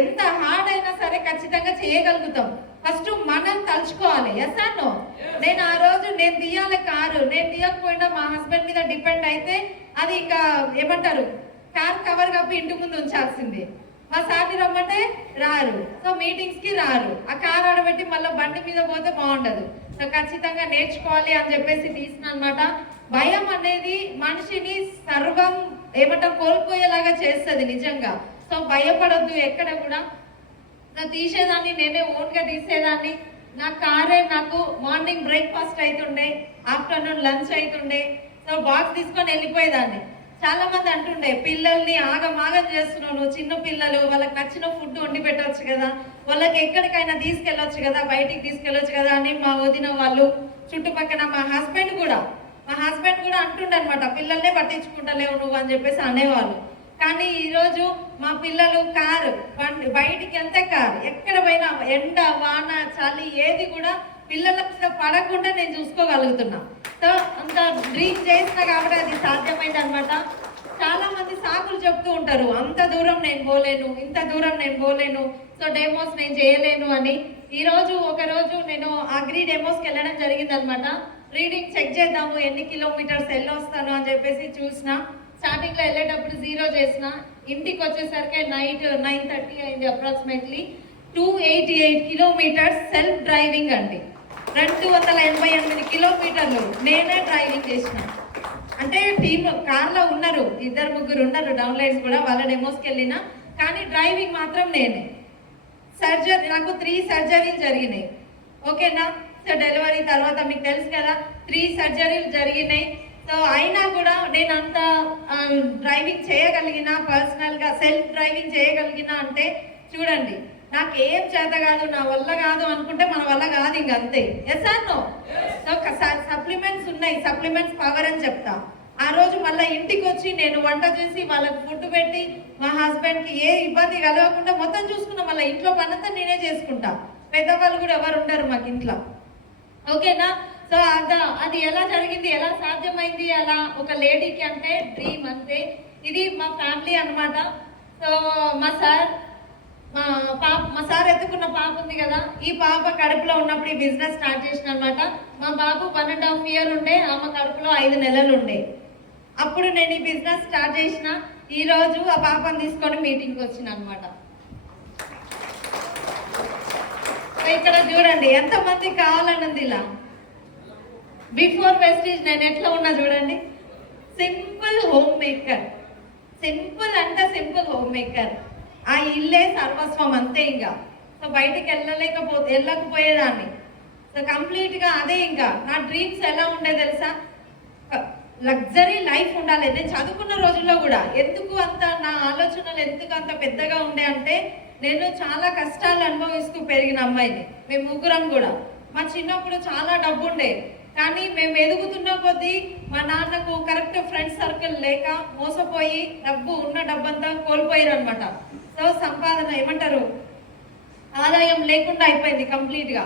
ఎంత హార్డ్ అయినా సరే ఖచ్చితంగా చేయగలుగుతాం. ఫస్ట్ మనం తలుచుకోవాలి. Yes or no? నేను ఆ రోజు నేను తీయాలి కారు, నేను తీయకపోయినా మా హస్బెండ్ మీద డిపెండ్ అయితే అది ఇంకా ఏమంటారు కార్ కవర్ కప్పి ఇంటి ముందు ఉంచాల్సిందే. మా సార్ని రమ్మంటే రారు. సో మీటింగ్స్కి రారు. ఆ కార్ ఆడబెట్టి మళ్ళీ బండి మీద పోతే బాగుండదు. సో ఖచ్చితంగా నేర్చుకోవాలి అని చెప్పేసి తీసిన అనమాట. భయం అనేది మనిషిని సర్వం ఏమంటారు కోల్పోయేలాగా చేస్తుంది నిజంగా. సో భయపడొద్దు ఎక్కడ కూడా. తీసేదాన్ని, నేనే ఓన్గా తీసేదాన్ని. నా కారే నాకు మార్నింగ్ బ్రేక్ఫాస్ట్ అవుతుండే, ఆఫ్టర్నూన్ లంచ్ అవుతుండే. సో బాక్స్ తీసుకొని వెళ్ళిపోయేదాన్ని. చాలా మంది అంటుండే పిల్లల్ని ఆగమాగం చేస్తున్నావు నువ్వు, చిన్న పిల్లలు వాళ్ళకి నచ్చిన ఫుడ్ వండి పెట్టవచ్చు కదా, వాళ్ళకి ఎక్కడికైనా తీసుకెళ్ళొచ్చు కదా, బయటికి తీసుకెళ్ళొచ్చు కదా అని మా వదిన వాళ్ళు చుట్టుపక్కల మా హస్బెండ్ కూడా అంటుండే అనమాట, పిల్లల్నే పట్టించుకుంటలేవు నువ్వు అని చెప్పేసి అనేవాళ్ళు. కానీ ఈరోజు మా పిల్లలు కారు బయటికి వెళ్తే కారు, ఎక్కడ పోయినా ఎండ వాన చలి ఏది కూడా పిల్లల మీద పడకుండా నేను చూసుకోగలుగుతున్నా. సో అంత డ్రీమ్ చేసిన కాబట్టి అది సాధ్యమైంది అనమాట. చాలా మంది సాకులు చెప్తూ ఉంటారు, అంత దూరం నేను పోలేను, ఇంత దూరం నేను పోలేను, సో డెమోస్ నేను చేయలేను అని. ఒకరోజు నేను అగ్రి డెమోస్కి వెళ్ళడం జరిగింది అనమాట. రీడింగ్ చెక్ చేద్దాము ఎన్ని కిలోమీటర్స్ వెళ్ళొస్తాను అని చెప్పేసి చూసిన. స్టార్టింగ్ లో వెళ్ళేటప్పుడు 0 చేసిన, ఇంటికి వచ్చేసరికి నైట్ 9:30 అయింది అప్రాక్సిమేట్లీ. 288 కిలోమీటర్స్ సెల్ఫ్ డ్రైవింగ్ అండి. 288 కిలోమీటర్లు నేనే డ్రైవింగ్ చేసిన. అంటే టీమ్ కార్లో ఉన్నారు 2-3 ఉన్నారు డౌన్లైన్స్ కూడా, వాళ్ళ డెమోస్కి వెళ్ళిన, కానీ డ్రైవింగ్ మాత్రం నేనే. నాకు 3 సర్జరీలు జరిగినాయి. ఓకేనా. సో డెలివరీ తర్వాత మీకు తెలుసు కదా 3 సర్జరీలు జరిగినాయి. సో అయినా కూడా నేను అంత డ్రైవింగ్ చేయగలిగిన, పర్సనల్గా సెల్ఫ్ డ్రైవింగ్ చేయగలిగిన అంటే చూడండి, నాకు ఏం చేత కాదు, నా వల్ల కాదు అనుకుంటే మన వల్ల కాదు, ఇంక అంతే. Yes or no? So supplements ఉన్నాయి, సప్లిమెంట్స్ పవర్ అని చెప్తా. ఆ రోజు మళ్ళీ ఇంటికి వచ్చి నేను వంట చేసి వాళ్ళకి ఫుడ్ పెట్టి మా హస్బెండ్కి ఏ ఇబ్బంది కలగకుండా మొత్తం చూసుకున్నా. మళ్ళీ ఇంట్లో పనంతా నేనే చేసుకుంటా. పెద్దవాళ్ళు కూడా ఎవరు ఉండరు మాకు ఇంట్లో. ఓకేనా. సో అది ఎలా జరిగింది, ఎలా సాధ్యమైంది అలా ఒక లేడీకి అంటే డ్రీమ్ అంతే. ఇది మా ఫ్యామిలీ అనమాట. సో మా సార్ ఎత్తుకున్న పాప ఉంది కదా, ఈ పాప కడుపులో ఉన్నప్పుడు ఈ బిజినెస్ స్టార్ట్ చేసిన అనమాట. మా బాబు 1.5 years ఉండే, ఆమె కడుపులో 5 నెలలు ఉండే. అప్పుడు నేను ఈ బిజినెస్ స్టార్ట్ చేసిన. ఈ రోజు ఆ పాపను తీసుకొని మీటింగ్కి వచ్చిన అనమాట. ఇక్కడ చూడండి ఎంతమంది కావాలన్నది. ఇలా బిఫోర్ వెస్టీజ్ నేను ఎట్లా ఉన్నా చూడండి. సింపుల్ హోమ్ మేకర్, సింపుల్ అంటే సింపుల్ హోమ్ మేకర్. ఆ ఇల్లే సర్వస్వం అంతే. ఇంకా సో బయటికి వెళ్ళకపోయేదాన్ని. సో కంప్లీట్గా అదే. ఇంకా నా డ్రీమ్స్ ఎలా ఉండే తెలుసా, లగ్జరీ లైఫ్ ఉండాలి. నేను చదువుకున్న రోజుల్లో కూడా ఎందుకు అంత నా ఆలోచనలు ఎందుకు అంత పెద్దగా ఉండే అంటే, నేను చాలా కష్టాలు అనుభవిస్తూ పెరిగిన అమ్మాయిని. మేము ముగ్గురం కూడా. మా చిన్నప్పుడు చాలా డబ్బు ఉండే, కానీ మేము ఎదుగుతున్న కొద్దీ మా నాన్నకు కరెక్ట్ ఫ్రెండ్ సర్కిల్ లేక మోసపోయి ఉన్న డబ్బంతా కోల్పోయారు అనమాట. సో సంపాదన ఏమంటారు, ఆదాయం లేకుండా అయిపోయింది కంప్లీట్గా.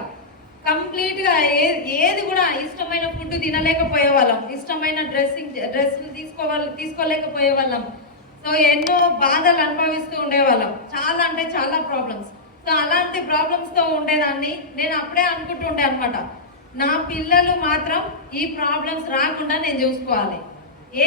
ఏది కూడా ఇష్టమైన ఫుడ్ తినలేకపోయే వాళ్ళం, ఇష్టమైన డ్రెస్సులు తీసుకోలేకపోయే వాళ్ళం. సో ఎన్నో బాధలు అనుభవిస్తూ ఉండేవాళ్ళం, చాలా అంటే చాలా ప్రాబ్లమ్స్. సో అలాంటి ప్రాబ్లమ్స్తో ఉండేదాన్ని. నేను అప్పుడే అనుకుంటుండే అనమాట, నా పిల్లలు మాత్రం ఈ ప్రాబ్లమ్స్ రాకుండా నేను చూసుకోవాలి.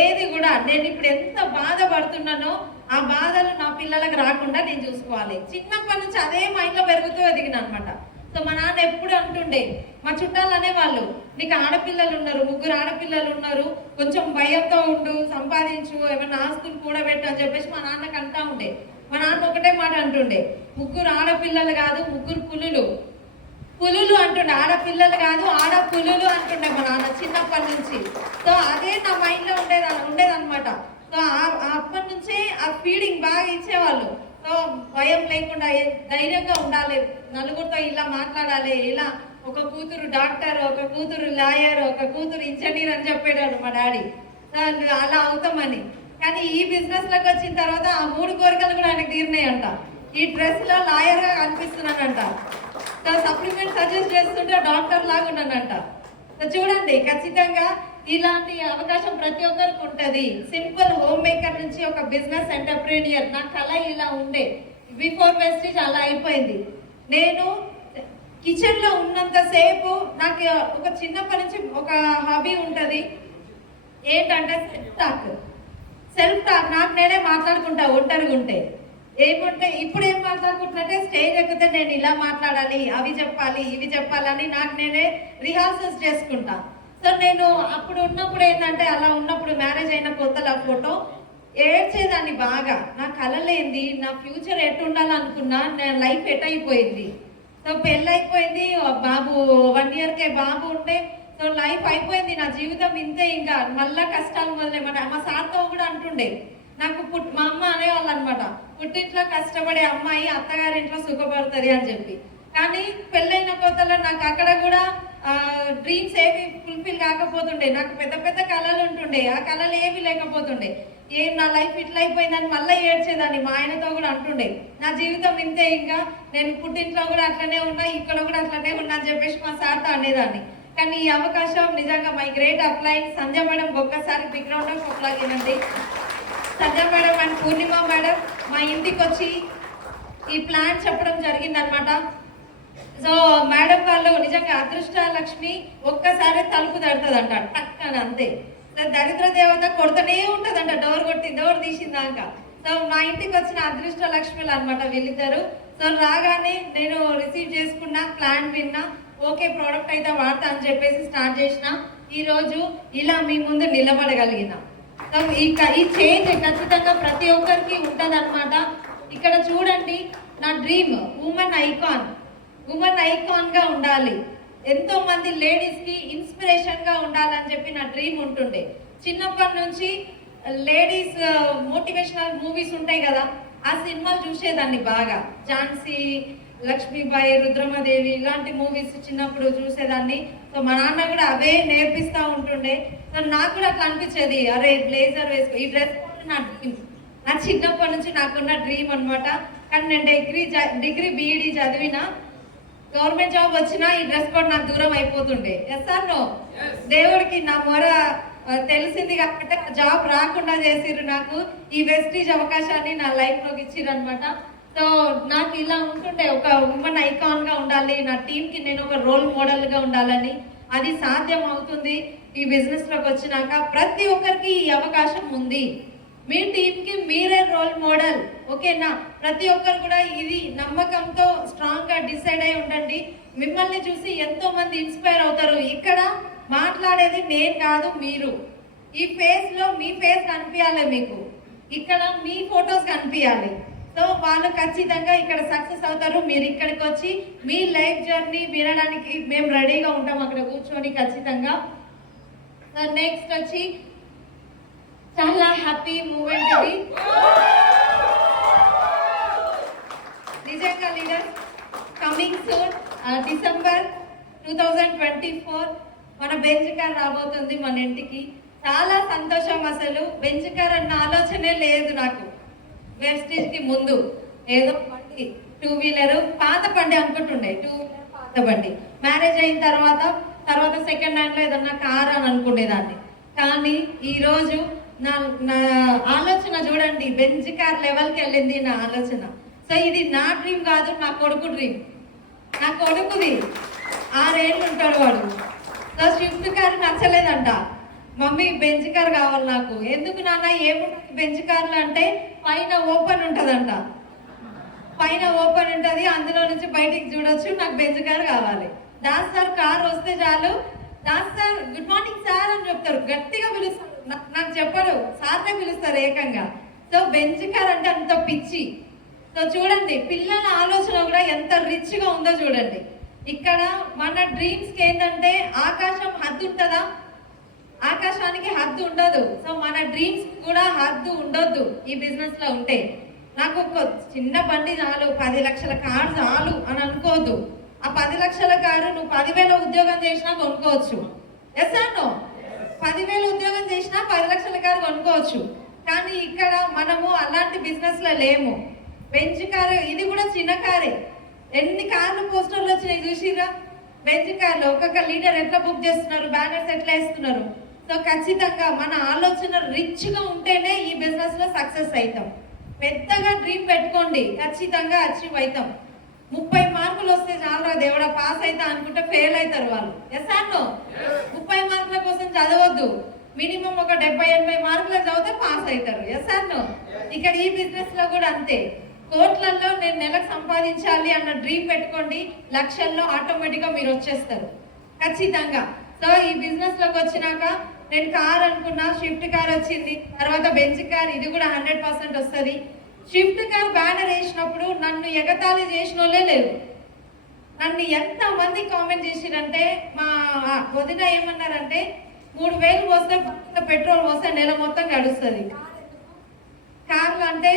ఏది కూడా నేను ఇప్పుడు ఎంత బాధపడుతున్నానో ఆ బాధలు నా పిల్లలకు రాకుండా నేను చూసుకోవాలి. చిన్నప్పటి నుంచి అదే మైండ్లో పెరుగుతూ ఎదిగిన అనమాట. సో మా నాన్న ఎప్పుడు అంటుండే, మా చుట్టాలు అనేవాళ్ళు, నీకు ఆడపిల్లలు ఉన్నారు, 3 ఆడపిల్లలు ఉన్నారు, కొంచెం భయంతో ఉండు, సంపాదించు, ఏమైనా ఆస్తులు కూడబెట్టు అని చెప్పేసి మా నాన్నకు అంటా ఉండే. మా నాన్న ఒకటే మాట అంటుండే, 3 ఆడపిల్లలు కాదు 3 పులులు అంటుండే, ఆడపిల్లలు కాదు ఆడపులులు అంటుండే మా నాన్న చిన్నప్పటి నుంచి. సో అదే నా మైండ్లో ఉండేదన్నమాట. సో అప్పటి నుంచే ఆ ఫీడింగ్ బాగా ఇచ్చేవాళ్ళు. సో భయం లేకుండా ధైర్యంగా ఉండాలి, నలుగురితో ఇలా మాట్లాడాలి, ఇలా ఒక కూతురు డాక్టర్, ఒక కూతురు లాయర్, ఒక కూతురు ఇంజనీర్ అని చెప్పాడు మా డాడీ. సో అలా అవుతామని. కానీ ఈ బిజినెస్లోకి వచ్చిన తర్వాత ఆ 3 కోరికలు కూడా ఆయనకు తీరినాయంట. ఈ డ్రెస్లో లాయర్గా కనిపిస్తున్నానంట. సో సప్లిమెంట్ సజెస్ట్ చేస్తుంటే డాక్టర్ లాగా ఉన్నానంట. సో చూడండి, ఖచ్చితంగా ఇలాంటి అవకాశం ప్రతి ఒక్కరికి ఉంటుంది. సింపుల్ హోమ్ మేకర్ నుంచి ఒక బిజినెస్ ఎంటర్ప్రీనియర్. నా కళ ఇలా ఉండే, బిఫోర్ వెస్టీజ్ అలా అయిపోయింది. నేను కిచెన్లో ఉన్నంతసేపు నాకు ఒక చిన్నప్పటి నుంచి ఒక హాబీ ఉంటుంది, ఏంటంటే సెల్ఫ్ టాక్. నాకు నేనే మాట్లాడుకుంటా ఒంటరిగా ఉంటే. ఏమంటే ఇప్పుడు ఏం మాట్లాడుకుంటున్నట్టే స్టేజ్ ఎక్కితే నేను ఇలా మాట్లాడాలి, అవి చెప్పాలి, ఇవి చెప్పాలని నాకు నేనే రిహార్సల్స్ చేసుకుంటా. సో నేను అప్పుడు ఉన్నప్పుడు ఏంటంటే అలా ఉన్నప్పుడు మ్యారేజ్ అయిన కొత్తలో ఫోటో ఏడ్చేదాన్ని బాగా. నా కలలేంది, నా ఫ్యూచర్ ఎటు ఉండాలనుకున్నా, నా లైఫ్ ఎట్ అయిపోయింది. సో పెళ్ళైపోయింది, బాబు 1 ఇయర్కే బాబు ఉంటే సో లైఫ్ అయిపోయింది, నా జీవితం ఇంతే, ఇంకా మళ్ళా కష్టాలు మొదలైమాట. మా సార్తో కూడా అంటుండే, నాకు మా అమ్మ అనేవాళ్ళు అనమాట, పుట్టింట్లో కష్టపడే అమ్మాయి అత్తగారింట్లో సుఖపడుతుంది అని చెప్పి. కానీ పెళ్ళైన కొత్తలో నాకు అక్కడ కూడా డ్రీమ్స్ ఏవి ఫుల్ఫిల్ కాకపోతుండే, నాకు పెద్ద పెద్ద కళలు ఉంటుండే, ఆ కళలు ఏవి లేకపోతుండే. ఏం నా లైఫ్ ఇట్లా అయిపోయిందని మళ్ళీ ఏడ్చేదాన్ని. మా ఆయనతో కూడా అంటుండే, నా జీవితం ఇంతే, ఇంకా నేను పుట్టింట్లో కూడా అట్లనే ఉన్నా, ఇక్కడ కూడా అట్లనే ఉన్నా అని చెప్పేసి మా సార్తో అనేదాన్ని. కానీ ఈ అవకాశం నిజంగా my great upline Sandhya madam, ఒక్కసారి బ్యాక్గ్రౌండ్ ఆఫ్ అప్లాగ్ వినండి. సంధ్య మేడం అండ్ పూర్ణిమ మేడం మా ఇంటికి వచ్చి ఈ ప్లాన్ చెప్పడం జరిగిందనమాట. సో మేడం వాళ్ళు నిజంగా అదృష్ట లక్ష్మి ఒక్కసారి తలుపు తడుతుందంట టక్కన, అంతే. దరిద్ర దేవత కొడుతూనే ఉంటుందంట, డోర్ తీసిందాక. సో మా ఇంటికి వచ్చిన అదృష్ట లక్ష్మిలు అనమాట వీళ్ళిద్దరు. సో రాగానే నేను రిసీవ్ చేసుకున్నా, ప్లాన్ విన్నా, ఓకే ప్రోడక్ట్ అయితే వాడతా అని చెప్పేసి స్టార్ట్ చేసిన. ఈరోజు ఇలా మీ ముందు నిలబడగలిగిన. సో ఈ చేంజ్ ఖచ్చితంగా ప్రతి ఒక్కరికి ఉంటుంది అనమాట. ఇక్కడ చూడండి, నా డ్రీమ్ ఉమెన్ ఐకాన్గా ఉండాలి. ఎంతో మంది లేడీస్కి ఇన్స్పిరేషన్గా ఉండాలని చెప్పి నా డ్రీమ్ ఉంటుండే. చిన్నప్పటి నుంచి లేడీస్ మోటివేషనల్ మూవీస్ ఉంటాయి కదా, ఆ సినిమాలు చూసేదాన్ని బాగా. ఝాన్సీ, లక్ష్మీబాయి, రుద్రమదేవి ఇలాంటి మూవీస్ చిన్నప్పుడు చూసేదాన్ని. సో మా నాన్న కూడా అవే నేర్పిస్తూ ఉంటుండే. సో నాకు కూడా అట్లా అనిపించేది, అరే బ్లేజర్ వేసుకో, ఈ డ్రెస్ నా డ్రీమ్, నా చిన్నప్పటి నుంచి నాకున్న డ్రీమ్ అనమాట. కానీ నేను డిగ్రీ బీఈడి చదివిన, గవర్నమెంట్ జాబ్ వచ్చినా ఈ డ్రెస్ కోడ్ నాకు దూరం అయిపోతుండే. Yes sir no? దేవుడికి నా మొర తెలిసింది కాబట్టి జాబ్ రాకుండా చేసిర్రు, నాకు ఈ వెస్టీజ్ అవకాశాన్ని నా లైఫ్లోకి ఇచ్చిర్రు అనమాట. సో నాకు ఇలా ఉంటుండే, ఒక ఉమెన్ ఐకాన్గా ఉండాలి, నా టీంకి నేను ఒక రోల్ మోడల్గా ఉండాలని. అది సాధ్యం అవుతుంది ఈ బిజినెస్లోకి వచ్చినాక. ప్రతి ఒక్కరికి ఈ అవకాశం ఉంది. మీ టీంకి మీరే రోల్ మోడల్, ఓకేనా? ప్రతి ఒక్కరు కూడా ఇది నమ్మకంతో స్ట్రాంగ్గా డిసైడ్ అయి ఉండండి. మిమ్మల్ని చూసి ఎంతో మంది ఇన్స్పైర్ అవుతారు. ఇక్కడ మాట్లాడేది నేను కాదు, మీరు. ఈ ఫేస్లో మీ ఫేస్ కనిపించాలి మీకు, ఇక్కడ మీ ఫొటోస్ కనిపించాలి. సో వాళ్ళు ఖచ్చితంగా ఇక్కడ సక్సెస్ అవుతారు. మీరు ఇక్కడికి వచ్చి మీ లైఫ్ జర్నీ వినడానికి మేము రెడీగా ఉంటాం అక్కడ కూర్చొని ఖచ్చితంగా. సో నెక్స్ట్ వచ్చి చాలా హ్యాపీ మూమెంట్ ఇది నిజంగా. లీడర్స్ కమింగ్ సూన్ డిసెంబర్ 2024 మన బెంజ్ కార్ రాబోతుంది మన ఇంటికి. చాలా సంతోషం. అసలు బెంజ్ కార్ అన్న ఆలోచనే లేదు నాకు వెస్టేజ్కి ముందు. ఏదో బండి, 2 వీలర్ పాత బండి అనుకుంటుండే, 2 వీలర్ పాత బండి. మ్యారేజ్ అయిన తర్వాత సెకండ్ హ్యాండ్లో ఏదన్నా కార్ అని అనుకునేదాన్ని. కానీ ఈరోజు నా ఆలోచన చూడండి, బెంజ్ కార్ లెవెల్కి వెళ్ళింది నా ఆలోచన. సో ఇది నా డ్రీమ్ కాదు, నా కొడుకు డ్రీమ్. నా కొడుకుది 6 ఏళ్ళు ఉంటాడు వాడు. సో స్విఫ్ట్ కార్ నచ్చలేదంట, మమ్మీ బెంజ్ కార్ కావాలి నాకు. ఎందుకు నాన్న, ఏముంటుంది బెంజ్ కార్లు అంటే పైన ఓపెన్ ఉంటుందంట, పైన ఓపెన్ ఉంటుంది, అందులో నుంచి బయటికి చూడొచ్చు, నాకు బెంజ్ కార్ కావాలి. దాస్ సార్ కార్ వస్తే చాలు, Das sir good morning sir అని చెప్తారు, గట్టిగా పిలుస్తారు. నాకు చెప్పరు, సార్నే పిలుస్తారు ఏకంగా. సో బెంజ్ కార్ అంటే అంత పిచ్చి. సో చూడండి, పిల్లల ఆలోచన కూడా ఎంత రిచ్గా ఉందో చూడండి. ఇక్కడ మన డ్రీమ్స్కి ఏంటంటే ఆకాశం హద్దు ఉంటుందా? ఆకాశానికి హద్దు ఉండదు. సో మన డ్రీమ్స్ కూడా హద్దు ఉండొద్దు ఈ బిజినెస్లో ఉంటే. నాకు ఒక చిన్న బండి చాలు, 10 లక్షల కారు చాలు అని అనుకోవద్దు. ఆ 10 లక్షల కారు నువ్వు 10,000 ఉద్యోగం చేసినా కొనుక్కోవచ్చు. Yes or no? 10,000 ఉద్యోగం చేసినా 10 లక్షల కారు కొనుక్కోవచ్చు. కానీ ఇక్కడ మనము అలాంటి బిజినెస్లో లేము. బెంజ్ కారు ఇది కూడా చిన్న కారే. ఎన్ని కార్లు పోస్టర్లు వచ్చినాయి చూసిరా? బెంజ్ కార్లు ఒక్కొక్క లీడర్ ఎట్లా బుక్ చేస్తున్నారు, బ్యానర్స్ ఎట్లా వేస్తున్నారు. సో ఖచ్చితంగా మన ఆలోచన రిచ్గా ఉంటేనే ఈ బిజినెస్లో సక్సెస్ అవుతాం. పెద్దగా డ్రీమ్ పెట్టుకోండి, ఖచ్చితంగా అచీవ్ అవుతాం. 30 మార్కులు వస్తే చాలా దేవుడా పాస్ అవుతా అనుకుంటే ఫెయిల్ అవుతారు వాళ్ళు. Yes or no? 30 మార్కుల కోసం చదవద్దు, మినిమం ఒక 70-80 మార్కులు చదివితే పాస్ అవుతారు. Yes or no? ఇక్కడ ఈ బిజినెస్లో కూడా అంతే. కోట్లల్లో నేను నెలకు సంపాదించాలి అన్న డ్రీమ్ పెట్టుకోండి, లక్షల్లో ఆటోమేటిక్గా మీరు వచ్చేస్తారు ఖచ్చితంగా. సో ఈ బిజినెస్ లోకి వచ్చినాక నేను కార్ అనుకున్నా, షిఫ్ట్ కార్ వచ్చింది, తర్వాత బెంచ్ కార్, ఇది కూడా 100% వస్తుంది. షిఫ్ట్ కార్ బ్యానర్ వేసినప్పుడు నన్ను ఎగతాళి చేసిన వాళ్ళే లేరు. నన్ను ఎంతమంది కామెంట్ చేసిరంటే, మా వదిన ఏమన్నారంటే 3000 పోస్తే పెట్రోల్ పోస్తే నెల మొత్తం గడుస్తుంది, కార్లు అంటే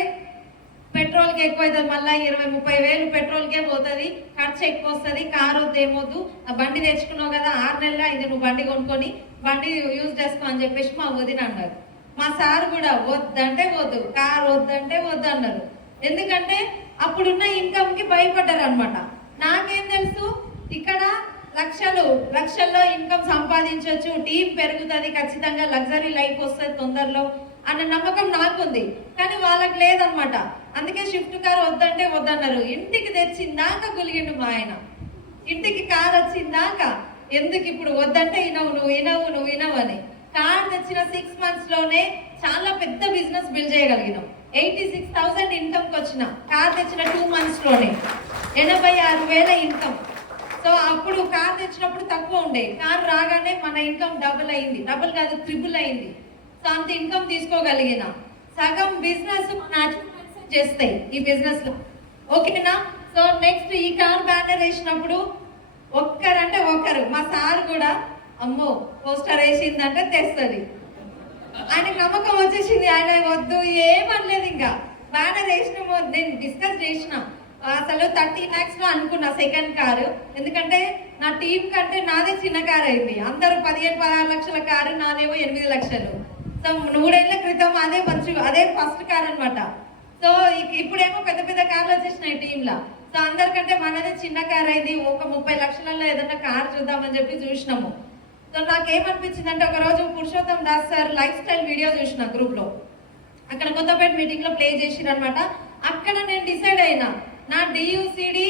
పెట్రోల్కి ఎక్కువ అవుతుంది, మళ్ళీ 20-30 వేలు పెట్రోల్కే పోతుంది, ఖర్చు ఎక్కువ వస్తుంది, కారు వద్దు ఏమొద్దు, ఆ బండి తెచ్చుకున్నావు కదా 6 నెలలు అయింది నువ్వు బండి కొనుక్కొని, బండి యూజ్ చేసుకో అని చెప్పేసి మా వదిన అన్నారు. మా సార్ కూడా వద్దంటే వద్దు, కారు వద్దంటే వద్దు అన్నారు. ఎందుకంటే అప్పుడున్న ఇన్కమ్కి భయపడ్డారు అనమాట. నాకేం తెలుసు, ఇక్కడ లక్షల్లో ఇన్కమ్ సంపాదించవచ్చు, టీం పెరుగుతుంది, ఖచ్చితంగా లగ్జరీ లైఫ్ వస్తుంది తొందరలో అన్న నమ్మకం నాకుంది. కానీ వాళ్ళకి లేదనమాట. అందుకే షిఫ్ట్ కార్ వద్దంటే వద్దన్నారు. ఇంటికి తెచ్చిందాక గులిగిండు మా ఆయన. ఇంటికి కార్ వచ్చిందాక ఎందుకు ఇప్పుడు వద్దంటే వినవు అని. కార్ తెచ్చిన 6 monthsలోనే చాలా పెద్ద బిజినెస్ బిల్డ్ చేయగలిగినాం. 86,000 ఇన్కమ్కి వచ్చిన, కార్ తెచ్చిన 2 monthsలోనే 86,000 ఇన్కమ్. సో అప్పుడు కార్ తెచ్చినప్పుడు తక్కువ ఉండే, కార్ రాగానే మన ఇన్కమ్ డబుల్ అయింది, డబుల్ కాదు ట్రిపుల్ అయింది. సో అంత ఇన్కమ్ తీసుకోగలిగిన. సగం బిజినెస్ చేస్తాయి ఈ బిజినెస్ లో, ఓకేనా? సో నెక్స్ట్ ఈ కార్ బ్యానర్ వేసినప్పుడు ఒక్కరంటే ఒకరు, మా సార్ కూడా అమ్మో పోస్టర్ వేసిందంటే తెస్తుంది, ఆయన నమ్మకం వచ్చేసింది. ఆయన వద్దు ఏమనలేదు, ఇంకా బ్యానర్ వేసిన నేను డిస్కస్ చేసిన అసలు 30 lakhs లో అనుకున్నా సెకండ్ కారు. ఎందుకంటే నా టీం కంటే నాదే చిన్న కారు అయింది. అందరూ 15-16 లక్షల కారు, నాదేమో 8 లక్షలు. సో 3 ఏళ్ల క్రితం అదే ఫస్ట్ కార్ అనమాట. సో ఇప్పుడేమో పెద్ద పెద్ద కార్లు వచ్చేసినాయి టీంలో. సో అందరికంటే మనదే చిన్న కార్ అయింది. ఒక 30 లక్షలలో ఏదైనా కార్ చూద్దామని చెప్పి చూసినాము. సో నాకేమనిపించింది అంటే, ఒకరోజు Purushottam Das sir life style video చూసిన గ్రూప్లో, అక్కడ కొత్తపేట మీటింగ్లో ప్లే చేసిరనమాట. అక్కడ నేను డిసైడ్ అయినా, నా డియూసిడి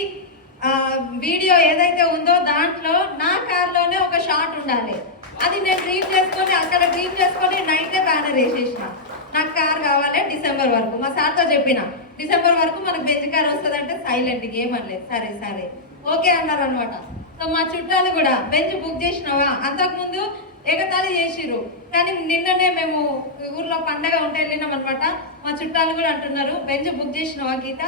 వీడియో ఏదైతే ఉందో దాంట్లో నా కార్లోనే ఒక షాట్ ఉండాలి. అది నేను డ్రీమ్ చేసుకొని నైటే బ్యానర్ వేసేసిన. నాకు కార్ కావాలి డిసెంబర్ వరకు. మా సార్తో చెప్పిన, డిసెంబర్ వరకు మనకు బెంచ్ కార్ వస్తుంది అంటే సైలెంట్, ఏమనలేదు. సరే ఓకే అన్నారు అనమాట. సో మా చుట్టాలు కూడా బెంచ్ బుక్ చేసినావా, అంతకుముందు ఎగతాళి చేసిరు. కానీ నిన్ననే మేము ఊర్లో పండగ ఉంటే వెళ్ళినాం అనమాట. మా చుట్టాలు కూడా అంటున్నారు, బెంచ్ బుక్ చేసినావా గీత?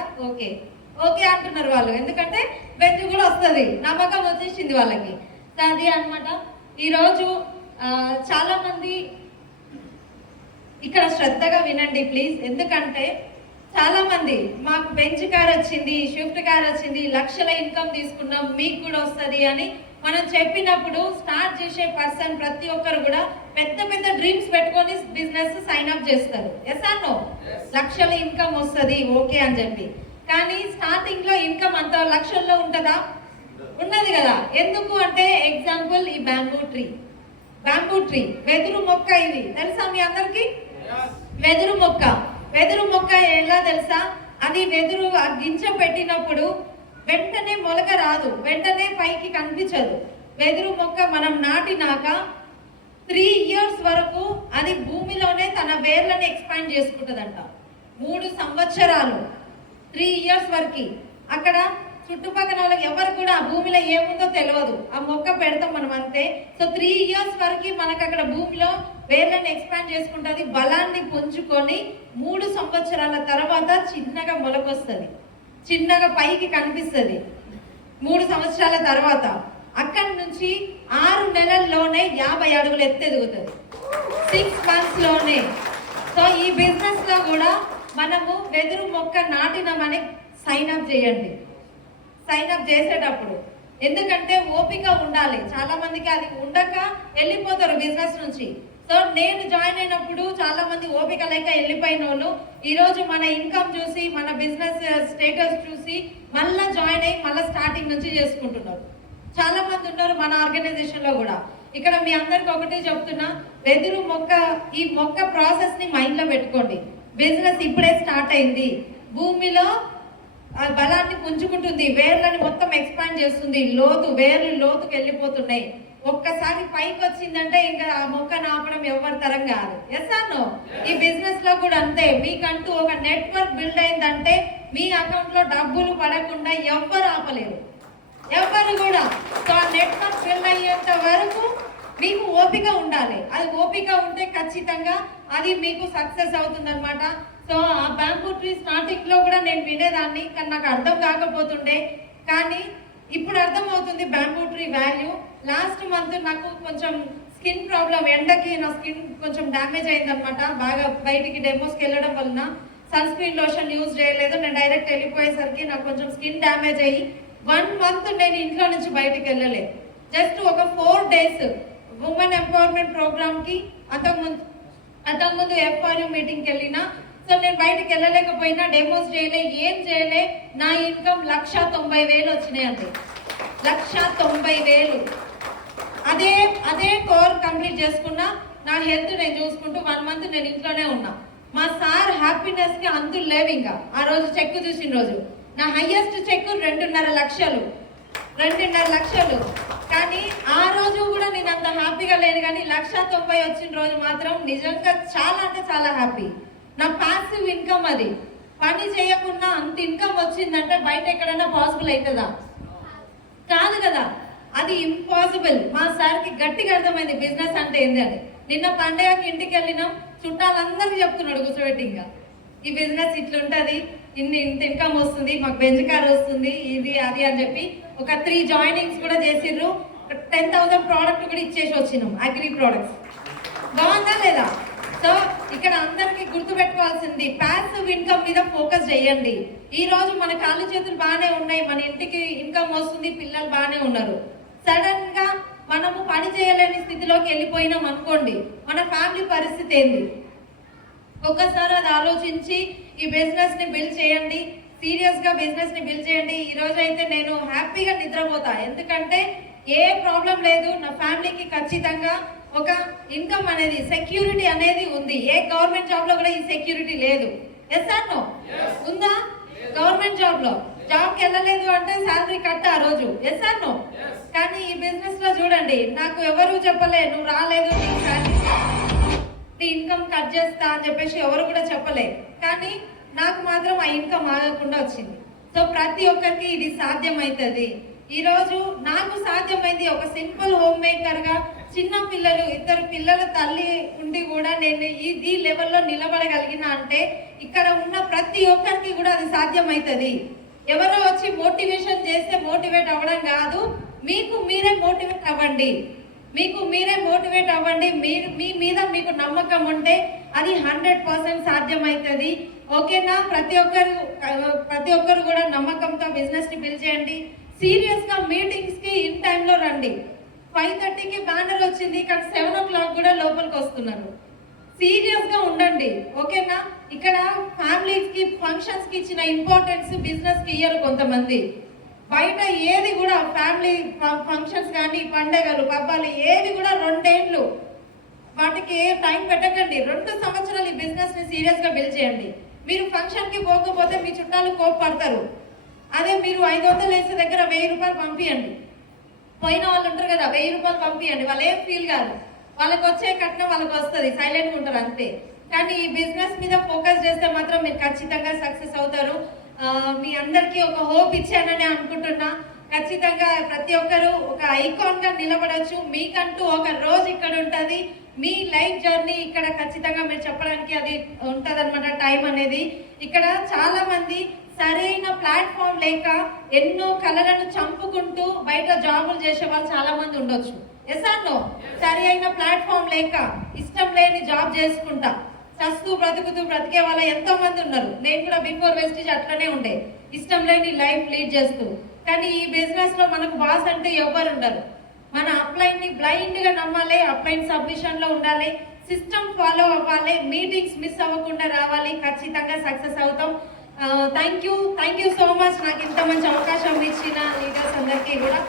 ఓకే అంటున్నారు వాళ్ళు. ఎందుకంటే బెంచ్ కూడా వస్తుంది, నమ్మకం వచ్చేసింది వాళ్ళకి. సో అది అనమాట. ఈరోజు చాలా మంది ఇక్కడ శ్రద్ధగా వినండి ప్లీజ్. ఎందుకంటే చాలా మంది మాకు బెంచ్ కార్ వచ్చింది, షిఫ్ట్ కార్ వచ్చింది, లక్షల ఇన్కమ్ తీసుకున్నాం, మీకు కూడా వస్తుంది అని మనం చెప్పినప్పుడు స్టార్ట్ చేసే పర్సన్ ప్రతి ఒక్కరు కూడా పెద్ద పెద్ద డ్రీమ్స్ పెట్టుకొని బిజినెస్ సైన్ అప్ చేస్తారు. Yes or no? లక్షల ఇన్కమ్ వస్తుంది ఓకే అని చెప్పి. కానీ స్టార్టింగ్ లో ఇన్కమ్ అంత లక్షల్లో ఉంటుందా? ఉన్నది కదా. ఎందుకు అంటే ఎగ్జాంపుల్ ఈ బ్యాంబూ ట్రీ వెదురు మొక్క, ఇది తెలుసా మీ అందరికి? వెదురు మొక్క ఎలా తెలుసా? అది వెదురు గింజ పెట్టినప్పుడు వెంటనే మొలక రాదు, వెంటనే పైకి కనిపించదు. వెదురు మొక్క మనం నాటినాక 3 years వరకు అది భూమిలోనే తన వేర్లను ఎక్స్పాండ్ చేసుకుంటుందంట. 3 సంవత్సరాలు, 3 years వరకు. అక్కడ చుట్టుపక్కల వాళ్ళకి ఎవరు కూడా భూమిలో ఏముందో తెలియదు, ఆ మొక్క పెడతాం మనం అంతే. సో 3 years వరకు మనకు అక్కడ భూమిలో వేర్లను ఎక్స్పాండ్ చేసుకుంటుంది, బలాన్ని పుంజుకొని 3 సంవత్సరాల తర్వాత చిన్నగా మొలకొస్తుంది, చిన్నగా పైకి కనిపిస్తుంది. 3 సంవత్సరాల తర్వాత అక్కడి నుంచి 6 నెలల్లోనే 50 అడుగులు ఎత్తెదుగుతుంది, 6 monthsలోనే. సో ఈ బిజినెస్ లో కూడా మనము వెదురు మొక్క నాటినామని సైన్ అప్ చేయండి. సైన్ అప్ చేసేటప్పుడు ఎందుకంటే ఓపిక ఉండాలి. చాలా మందికి అది ఉండక వెళ్ళిపోతారు బిజినెస్ నుంచి. సో నేను జాయిన్ అయినప్పుడు చాలా మంది ఓపిక లేక వెళ్ళిపోయిన వాళ్ళు ఈరోజు మన ఇన్కమ్ చూసి, మన బిజినెస్ స్టేటస్ చూసి మళ్ళీ జాయిన్ అయ్యి మళ్ళీ స్టార్టింగ్ నుంచి చేసుకుంటున్నారు. చాలా మంది ఉన్నారు మన ఆర్గనైజేషన్ లో కూడా. ఇక్కడ మీ అందరికి ఒకటే చెప్తున్నా, వెదురు మొక్క, ఈ మొక్క ప్రాసెస్ ని మైండ్ లో పెట్టుకోండి. బిజినెస్ ఇప్పుడే స్టార్ట్ అయింది, భూమిలో బలాన్ని పుంజుకుంటుంది, వేర్లను మొత్తం ఎక్స్పాండ్ చేస్తుంది, వేర్లు లోతుకు వెళ్ళిపోతున్నాయి. ఒక్కసారి పైకి వచ్చిందంటే ఇంకా ఆ మొక్కను ఆపడం ఎవరి తరం కాదు. Yes or no? ఈ బిజినెస్ లో కూడా అంతే. మీకంటూ ఒక నెట్వర్క్ బిల్డ్ అయిందంటే మీ అకౌంట్లో డబ్బులు పడకుండా ఎవ్వరు ఆపలేరు, ఎవరు కూడా. సో ఆ నెట్వర్క్ ఫిల్ అయ్యేంత వరకు మీకు ఓపిక ఉండాలి. అది ఓపిక ఉంటే ఖచ్చితంగా అది మీకు సక్సెస్ అవుతుంది అనమాట. సో ఆ బ్యాంబూ ట్రీ స్టార్టింగ్ లో కూడా నేను వినేదాన్ని, కానీ నాకు అర్థం కాకపోతుండే. కానీ ఇప్పుడు అర్థం అవుతుంది bamboo tree value. Last month నాకు కొంచెం స్కిన్ ప్రాబ్లం, ఎండకి నా స్కిన్ కొంచెం డ్యామేజ్ అయిందనమాట. బాగా బయటికి డెమోస్కి వెళ్ళడం వలన సన్ స్క్రీన్ లోషన్ యూజ్ చేయలేదు. నేను డైరెక్ట్ వెళ్ళిపోయేసరికి నాకు కొంచెం స్కిన్ డ్యామేజ్ అయ్యి 1 మంత్ నేను ఇంట్లో నుంచి బయటికి వెళ్ళలేదు. జస్ట్ ఒక 4 days ఉమెన్ ఎంపవర్మెంట్ ప్రోగ్రామ్కి అంతకుముందు ఎఫ్ఆర్యూ మీటింగ్కి వెళ్ళినా. సో నేను బయటకు వెళ్ళలేకపోయినా, డెమోస్ చేయలే, ఏం చేయలే. నా ఇన్కమ్ 1,90,000 వచ్చినాయండి. 1,90,000. అదే కోర్ కంప్లీట్ చేసుకున్నా. నా హెల్త్ నేను చూసుకుంటూ 1 month నేను ఇంట్లోనే ఉన్నా. మా సార్ హ్యాపీనెస్కి అంతులు లేవు. ఇంకా ఆ రోజు చెక్ చూసిన రోజు నా హైయెస్ట్ చెక్ 2.5 లక్షలు. 2.5 లక్షలు. కానీ ఆ రోజు కూడా నేను అంత హ్యాపీగా లేను. కానీ 1,90,000 వచ్చిన రోజు మాత్రం నిజంగా చాలా అంటే చాలా హ్యాపీ. నా ప్యాసివ్ ఇన్కమ్ అది. పని చేయకుండా అంత ఇన్కమ్ వచ్చిందంటే బయట ఎక్కడైనా పాసిబుల్ అవుతుందా? కాదు కదా, అది ఇంపాసిబుల్. మా సార్కి గట్టిగా అర్థమైంది బిజినెస్ అంటే ఏంది అని. నిన్న పండగకి ఇంటికి వెళ్ళినాం, చుట్టాలందరికీ చెప్తున్నాడు కూర్చోబెట్టి, ఇంకా ఈ బిజినెస్ ఇట్లుంటుంది, ఇంత ఇన్కమ్ వస్తుంది, మాకు బెంజ్ కార్ వస్తుంది, ఇది అది అని చెప్పి ఒక 3 జాయినింగ్స్ కూడా చేసిర్రు. 10,000 ప్రోడక్ట్ కూడా ఇచ్చేసి వచ్చినాం, అగ్రి ప్రోడక్ట్స్. బాగుందా లేదా? సో ఇక్కడ అందరికి గుర్తుపెట్టుకోవాల్సింది ప్యాసివ్ ఇన్కమ్ మీద ఫోకస్ చేయండి. ఈ రోజు మన కాళ్ళు చేతులు బాగానే ఉన్నాయి, మన ఇంటికి ఇన్కమ్ వస్తుంది, పిల్లలు బాగానే ఉన్నారు. సడన్ గా మనము పని చేయలేని స్థితిలోకి వెళ్ళిపోయినాం అనుకోండి, మన ఫ్యామిలీ పరిస్థితి ఏంది? ఒక్కసారి అది ఆలోచించి ఈ బిజినెస్ ని బిల్డ్ చేయండి. సీరియస్ గా బిజినెస్ ని బిల్డ్ చేయండి. ఈ రోజు అయితే నేను హ్యాపీగా నిద్రపోతా, ఎందుకంటే ఏ ప్రాబ్లం లేదు. నా ఫ్యామిలీకి ఖచ్చితంగా ఒక ఇన్కమ్ అనేది, సెక్యూరిటీ అనేది ఉంది. ఏ గవర్నమెంట్ జాబ్ లో కూడా ఈ సెక్యూరిటీ లేదు. Yes or no? ఉందా? గవర్నమెంట్ జాబ్ లో జాబ్కి వెళ్ళలేదు అంటే శాలరీ కట్ ఆ రోజు. Yes or no? కానీ ఈ బిజినెస్ లో చూడండి, నాకు ఎవరు చెప్పలే నువ్వు రాలేదు నీ ఇన్కమ్ కట్ చేస్తా అని చెప్పేసి ఎవరు కూడా చెప్పలే. కానీ నాకు మాత్రం ఆ ఇన్కమ్ ఆగకుండా వచ్చింది. సో ప్రతి ఒక్కరికి ఇది సాధ్యమవుతుంది. ఈరోజు నాకు సాధ్యమైంది. ఒక సింపుల్ హోమ్ మేకర్ గా చిన్న పిల్లలు, 2 పిల్లల తల్లి ఉండి కూడా నేను ఈ లెవెల్లో నిలబడగలిగిన అంటే ఇక్కడ ఉన్న ప్రతి ఒక్కరికి కూడా అది సాధ్యమవుతుంది. ఎవరో వచ్చి మోటివేషన్ చేస్తే మోటివేట్ అవ్వడం కాదు, మీకు మీరే మోటివేట్ అవ్వండి. మీకు మీరే మోటివేట్ అవ్వండి. మీ మీద మీకు నమ్మకం ఉంటే అది 100% సాధ్యమవుతుంది. ఓకేనా? ప్రతి ఒక్కరు కూడా నమ్మకంతో బిజినెస్ ని బిల్డ్ చేయండి. సీరియస్ గా మీటింగ్స్ కి ఇన్ టైంలో రండి. 5:30కి బ్యానర్ వచ్చింది, కానీ 7 o'clock కూడా లోపలికి వస్తున్నారు. సీరియస్ గా ఉండండి. ఓకేనా? ఇక్కడ ఫ్యామిలీకి ఫంక్షన్స్ కి ఇచ్చిన ఇంపార్టెన్స్ బిజినెస్ కి ఇయ్యరు కొంతమంది. బయట ఏది కూడా ఫ్యామిలీ ఫంక్షన్స్ కానీ, పండగలు, పబ్బాలు ఏవి కూడా 2 ఏళ్ళు వాటికి టైం పెట్టకండి. 2 సంవత్సరాలు ఈ బిజినెస్ ని సీరియస్ గా బిల్డ్ చేయండి. మీరు ఫంక్షన్ కి పోకపోతే మీ చుట్టాలు కోపడతారు. అదే మీరు 500 వేసే దగ్గర 1000 రూపాయలు పంపియండి. పోయిన వాళ్ళు ఉంటారు కదా, 1000 రూపాయలు పంపియండి. వాళ్ళు ఏం ఫీల్ కాదు, వాళ్ళకి వచ్చే కట్నం వాళ్ళకి వస్తుంది, సైలెంట్గా ఉంటారు అంతే. కానీ ఈ బిజినెస్ మీద ఫోకస్ చేస్తే మాత్రం మీరు ఖచ్చితంగా సక్సెస్ అవుతారు. మీ అందరికీ ఒక హోప్ ఇచ్చానని అనుకుంటున్నా. ఖచ్చితంగా ప్రతి ఒక్కరు ఒక ఐకాన్ గా నిలబడచ్చు. మీకంటూ ఒక రోజు ఇక్కడ ఉంటుంది. మీ లైఫ్ జర్నీ ఇక్కడ ఖచ్చితంగా మీరు చెప్పడానికి అది ఉంటుంది అనమాట. టైం అనేది ఇక్కడ చాలా మంది సరైన ప్లాట్ఫామ్ లేక ఎన్నో కళలను చంపుకుంటూ బయట జాబులు చేసే వాళ్ళు చాలా మంది ఉండొచ్చు. Yes or no? సరి అయిన ప్లాట్ఫామ్ లేక ఇష్టం లేని జాబ్ చేసుకుంటా చస్తూ బ్రతుకుతూ బ్రతికే వాళ్ళ ఎంతో మంది ఉన్నారు. నేను కూడా బిఫోర్ వెస్టేజ్ అట్లనే ఉండే, ఇష్టం లేని లైఫ్ లీడ్ చేస్తూ. కానీ ఈ బిజినెస్ లో మనకు బాస్ అంటే ఎవరు ఉండరు. మన అప్లైన్ ని బ్లైండ్ గా నమ్మాలి, అప్లైన్ సబ్మిషన్ లో ఉండాలి, సిస్టమ్ ఫాలో అవ్వాలి, మీటింగ్స్ మిస్ అవ్వకుండా రావాలి. ఖచ్చితంగా సక్సెస్ అవుతాం. థ్యాంక్ యూ సో మచ్ నాకు ఇంత మంచి అవకాశం ఇచ్చిన లీడర్స్ అందరికీ కూడా.